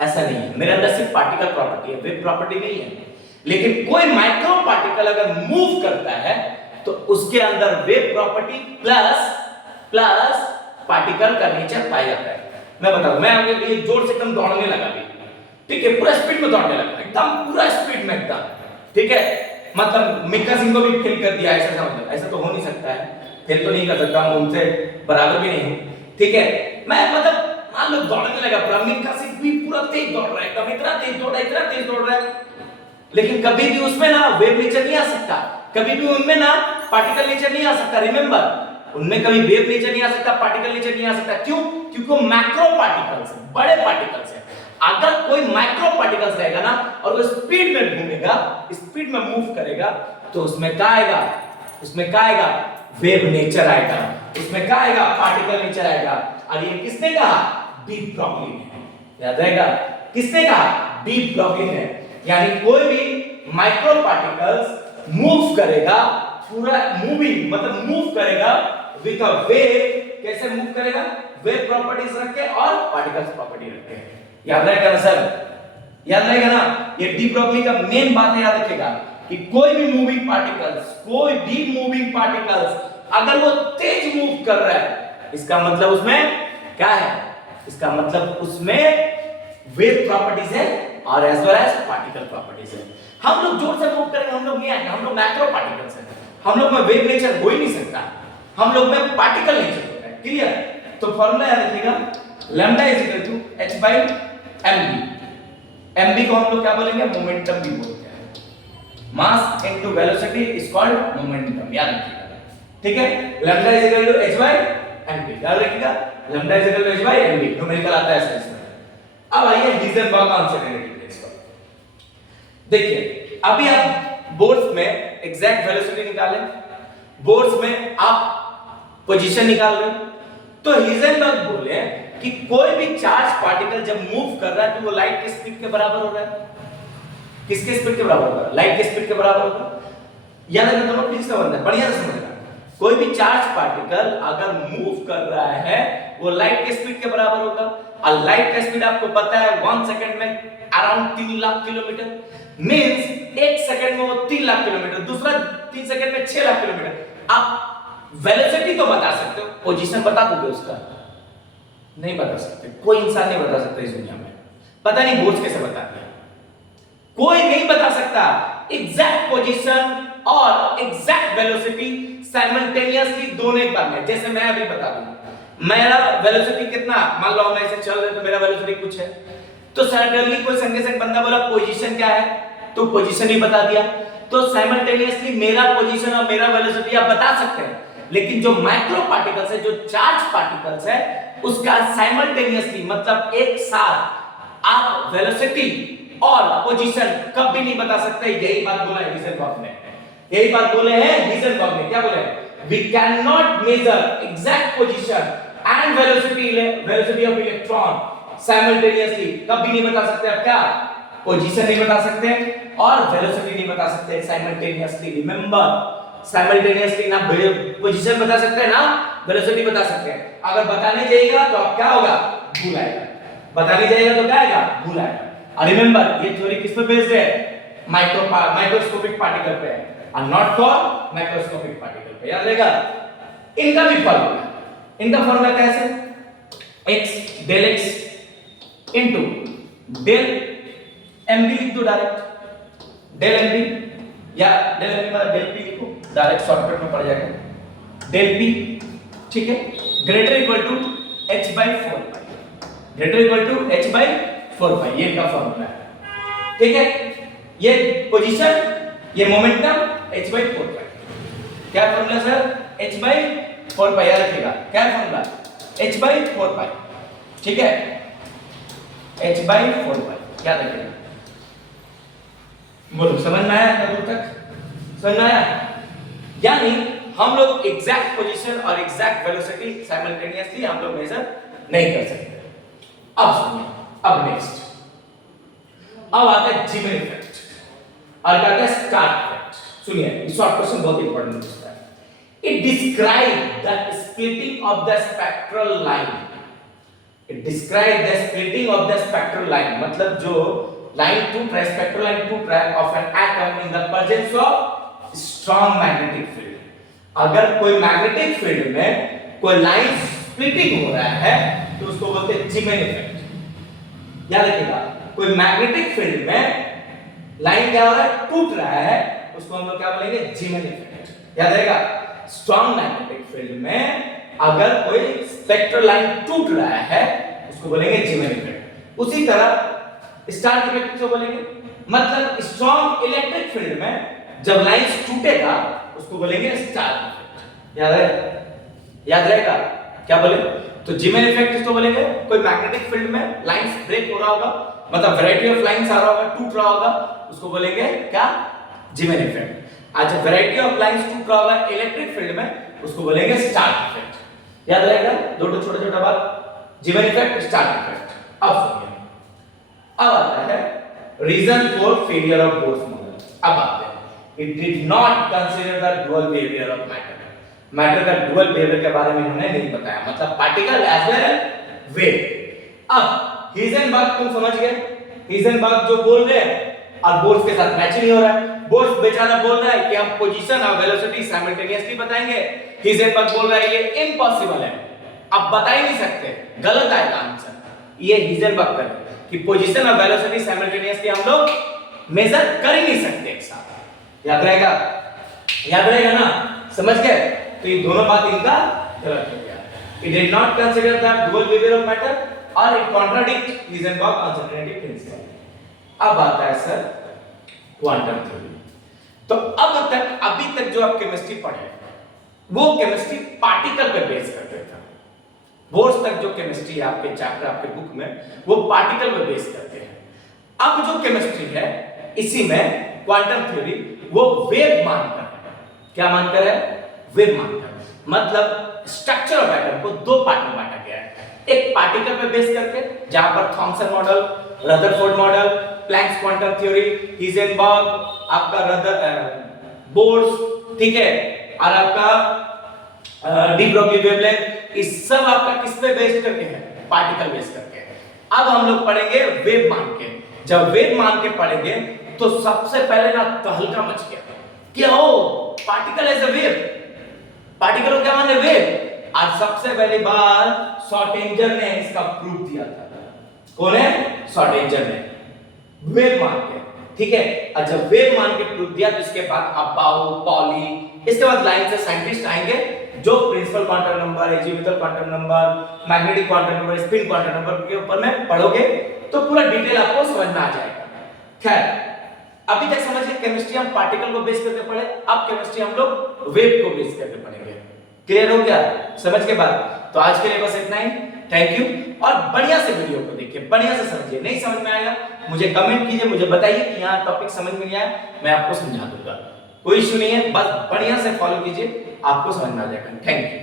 ऐसा नहीं है, मेरे अंदर सिर्फ पार्टिकल प्रॉपर्टी है, वेव प्रॉपर्टी नहीं है। लेकिन कोई माइक्रो पार्टिकल अगर मूव करता है तो उसके अंदर वेव प्रॉपर्टी प्लस पार्टिकल का नेचर पाया जाता है। मैं बताऊं, मैं अगर ये जोर से एकदम दौड़ने लगा भी, ठीक है, पूरा स्पीड में दौड़ने लगा, एकदम पूरा स्पीड में एकदम, ठीक है, मतलब मिल्खा सिंह को भी फेल कर दिया, ऐसा समझ, ऐसा तो हो नहीं सकता है, फेल तो नहीं कर सकता हूं, उनसे बराबर भी नहीं हूं, ठीक है, मैं मतलब मान लो दौड़ने लगा, पूरा मिल्खा सिंह भी पूरा तेज दौड़ रहा है, कभी इतना तेज दौड़ रहा है, इतना तेज दौड़ रहा है, लेकिन कभी भी उसमें ना वेव नेचर नहीं आ सकता, कभी भी उनमें ना पार्टिकल नेचर नहीं आ सकता। रिमेंबर, उनमें कभी वेव नेचर नहीं आ सकता, पार्टिकल नेचर नहीं आ सकता। क्यों? क्योंकि वो मैक्रो पार्टिकल्स हैं, बड़े पार्टिकल्स हैं। अगर कोई माइक्रो पार्टिकल्स रहेगा ना और वो स्पीड में घूमेगा, स्पीड में मूव करेगा, तो उसमें क्या आएगा, उसमें क्या आएगा, वेव नेचर आएगा, उसमें क्या आएगा, पार्टिकल नेचर आएगा। और ये किसने कहा, डी ब्रोगली ने, याद रहेगा, किसने कहा, डी ब्रोगली ने। यानी कोई भी माइक्रो पार्टिकल्स मूव करेगा, पूरा मूविंग मतलब मूव करेगा विद अ वेव, कैसे मूव करेगा, वेव प्रॉपर्टीज रख के और पार्टिकल्स प्रॉपर्टी रख के। याद रहेगा ना सर, याद रहेगा ना, ये डी ब्रोगली का मेन बात है, याद रखिएगा कि कोई भी मूविंग पार्टिकल्स, कोई भी मूविंग पार्टिकल्स अगर वो तेज मूव कर रहा है, इसका मतलब उसमें क्या है, इसका मतलब उसमें वेव प्रॉपर्टीज है और as well as particle properties है। हम लोग जोर से मूव करेंगे, हम लोग नहीं आएंगे, हम लोग मैक्रो पार्टिकल्स हैं, हम लोग में वेव नेचर हो ही नहीं सकता, हम लोग में पार्टिकल नेचर होता है। क्लियर? तो फॉर्मूला याद रखिएगा, lambda is equal to h by mv। mv को हम लोग क्या बोलेंगे, मोमेंटम भी बोलते हैं, mass into velocity is called momentum, याद रखिएगा, ठीक है। Lambda is equal to h by mv, याद रखिएगा, lambda is equal to h by mv, numerical आता है ऐसे। अब आइए हिजेनबर्ग अनसर्टेनिटी केस पर। देखिए अभी आप बोर्ड्स में एग्जैक्ट वेलोसिटी निकालें, बोर्ड्स में आप पोजीशन निकाल रहे हो, तो हिजेनबर्ग बोले कि कोई भी चार्ज पार्टिकल जब मूव कर रहा है तो वो लाइट की स्पीड के बराबर हो रहा है। किसके स्पीड के बराबर होगा, लाइट के स्पीड के बराबर होगा। याद रखना, दोनों फिजिक्स का बंदा है, बढ़िया से समझना। कोई भी चार्ज पार्टिकल अगर मूव कर रहा है वो लाइट के स्पीड के बराबर होगा, और लाइट का स्पीड आपको पता है 1 सेकंड में around 3 lakh kilometre, means 1 second में वो 3 लाख किलोमीटर, दूसरा 3 सेकंड में 6 लाख किलोमीटर। आप वेलोसिटी तो बता सकते हो, पोजीशन बता दोगे उसका, नहीं बता सकते, कोई इंसान नहीं बता सकता इस दुनिया में, पता नहीं बोर्ड्स कैसे बताते हैं, कोई नहीं बता सकता एग्जैक्ट पोजीशन और एग्जैक्ट वेलोसिटी साइमल्टेनियसली दोनों एक बार में। जैसे मैं अभी बता दूं मेरा वेलोसिटी कितना, मान लो मैं ऐसे चल रहे तो मेरा वेलोसिटी कुछ है, तो सडनली कोई संगे से बंदा बोला पोजीशन क्या है, तो पोजीशन ही बता दिया, तो साइमल्टेनियसली मेरा पोजीशन और मेरा वेलोसिटी आप बता सकते हैं। लेकिन जो माइक्रो पार्टिकल्स है, जो चार्ज पार्टिकल्स है, उसका साइमल्टेनियसली मतलब एक साथ आप वेलोसिटी और पोजीशन कभी नहीं बता सकते। यही बात बोला है हिजेनबर्ग ने, यही बात बोले हैं हिजेनबर्ग ने, क्या बोले, we cannot measure exact position and velocity of electron simultaneously, कभी नहीं बता सकते। अब क्या, पोजीशन नहीं बता सकते और वेलोसिटी नहीं बता सकते साइमल्टेनियसली। रिमेंबर, साइमल्टेनियसली ना पोजीशन बता सकते हैं ना वेलोसिटी बता सकते हैं। अगर बताने जाइएगा तो आप क्या होगा, भूल आएगा। बताने जाइएगा तो क्या आएगा, भूल आएगा। और रिमेंबर ये थ्योरी किस पे बेस्ड है, माइक्रोस्कोपिक पार्टिकल पे है और नॉट फॉर मैक्रोस्कोपिक पार्टिकल पे। याद रहेगा। इनका भी फॉर्मूला, इनका फॉर्मूला कैसे, x del x into del mv लिख दो डायरेक्ट, डेल mv या डेल mv मतलब डेल p लिखो, डायरेक्ट शॉर्टकट में पड़ जाएगा डेल p, ठीक है, greater equal to h by 4 pi, greater equal to h by 4 pi, ये इनका फॉर्मूला है, ठीक है। ये पोजीशन, ये मोमेंटम h by 4 pi, क्या formula sir, h by 4 pi, याद रखिएगा क्या फॉर्मूला, h by 4 pi, ठीक है, h by 4 pi, याद रखिएगा। बोलो समझ में आया दूर तक, समझ में आया। यानी हम लोग एग्जैक्ट पोजीशन और एग्जैक्ट वेलोसिटी साइमल्टेनियसली हम लोग मेजर नहीं कर सकते। अब सुनिए, अब नेक्स्ट, अब आता है जीमेल इफेक्ट और आता है स्टार इफेक्ट। सुनिए, ये शॉर्ट क्वेश्चन बहुत इंपॉर्टेंट होता है। It describe the splitting of the spectral line, it describe the splitting of the spectral line, मतलब जो लाइन टूट रहा है, स्पेक्ट्रल लाइन टूट रहा है of an atom in the presence of strong magnetic field. अगर कोई मैग्नेटिक फील्ड में कोई लाइन स्प्लिटिंग हो रहा है तो उसको बोलते हैं जीमेल इफेक्ट। याद रखिएगा, कोई मैग्नेटिक फील्ड में लाइन क्या हो रहा है, टूट रहा है, उसको हम लोग क्या बोलेंगे, जीमेल इफेक्ट। याद रहेगा, स्ट्रांग मैग्नेटिक फील्ड में अगर कोई स्पेक्ट्रल लाइन टूट रहा है उसको बोलेंगे जीमेल इफेक्ट। उसी तरह स्टार इफेक्ट किसको बोलेंगे, मतलब स्ट्रांग इलेक्ट्रिक फील्ड में जब लाइंस टूटेगा उसको बोलेंगे स्टार इफेक्ट। याद रहेगा क्या बोले, तो जीमेल इफेक्ट किसको बोलेंगे, कोई मैग्नेटिक फील्ड में लाइंस ब्रेक हो रहा होगा, मतलब वैरायटी ऑफ लाइंस आ रहा होगा, टूट रहा होगा, उसको बोलेंगे क्या, जीमेल इफेक्ट। अच्छा, वैरायटी ऑफ लाइंस टूट रहा होगा इलेक्ट्रिक फील्ड में, उसको बोलेंगे स्टार इफेक्ट। याद रहेगा, दो छोटा-छोटा बात, जीमेल इफेक्ट, स्टार इफेक्ट। अब सुनिए, अब आता है reason for failure of Bohr's model. अब आते हैं, it did not consider the dual behaviour of matter. Matter का डुअल बिहेवियर के बारे में इन्होंने नहीं बताया, मतलब particle as well as wave. अब हीजेनबर्ग तुम समझ गए, हीजेनबर्ग जो बोल रहे हैं और बोर्स के साथ मैच नहीं हो रहा है। बोर्स बेचारा बोल रहा है कि हम पोजीशन और वेलोसिटी साइमल्टेनियसली बताएंगे, हीजेनबर्ग बोल रहा है ये इम्पॉसिबल है, अब बता ही नहीं सकते, गलत आएगा आंसर। ये हीजेनबर्ग कर कि पोजीशन और वेलोसिटी साइमल्टेनियसली हम लोग मेजर कर ही नहीं सकते एक साथ। याद रहेगा ना, समझ गए। तो ये दोनों बात इनका गलत हो गया। It did not consider the dual behavior of matter और it contradicts Heisenberg uncertainty principle। अब आता है सर क्वांटम थ्योरी। तो अभी तक जो आप केमिस्ट्री पढ़े वो केमिस्ट्री पार्टिकल पे बेस करते थे। बोर्स तक जो केमिस्ट्री है आपके चैप्टर, आपके बुक में, वो पार्टिकल पे बेस करते हैं। अब जो केमिस्ट्री है इसी में क्वांटम थ्योरी वो वेव मानकर है। क्या मानकर है? वेव मानकर, मतलब स्ट्रक्चर ऑफ एटम को दो पार्ट में बांटा गया है। एक पार्टिकल पे बेस करके, जहां पर Thomson model, Rutherford model, Planck's quantum theory, Heisenberg, आपका बोर्स, ठीक है, और आपका डी ब्रोगली वेवलेंथ, इस सब आपका किस पे बेस करके है? पार्टिकल बेस करके। अब हम लोग पढ़ेंगे वेव मान के। जब वेव मान के पढ़ेंगे तो सबसे पहले ना तहलका मच गया कि ओ particle as a wave, particle को क्या माने? वेव। आज सबसे पहली बार शॉर्टेंजर ने इसका प्रूफ दिया था। कौन है? शॉर्टेंजर ने, वेव मान के, ठीक है। और जब वेव मान के प्रूफ दिया तो इसके बाद अबाउ, पॉली, इसके बाद लाइन से साइंटिस्ट आएंगे जो principal quantum number, azimuthal quantum number, magnetic quantum number, spin quantum number के ऊपर में पढ़ोगे तो पूरा डिटेल आपको समझ में आ जाएगा। खैर, अभी तक समझिए केमिस्ट्री हम पार्टिकल को बेस करके पढ़े, अब केमिस्ट्री हम लोग वेव को बेस करके पढ़ेंगे। क्लियर हो गया समझ के बाद? तो आज के लिए बस इतना ही। Thank you. और बढ़िया से वीडियो को देखिए, बढ़िया से समझिए। नहीं समझ में आएगा मुझे कमेंट कीजिए, मुझे बताइए कि यहाँ टॉपिक समझ में नहीं आया, मैं आपको समझा दूंगा, कोई इशू नहीं है। बस बढ़िया से फॉलो कीजिए, आपको समझ में आ जाएगा। Thank you.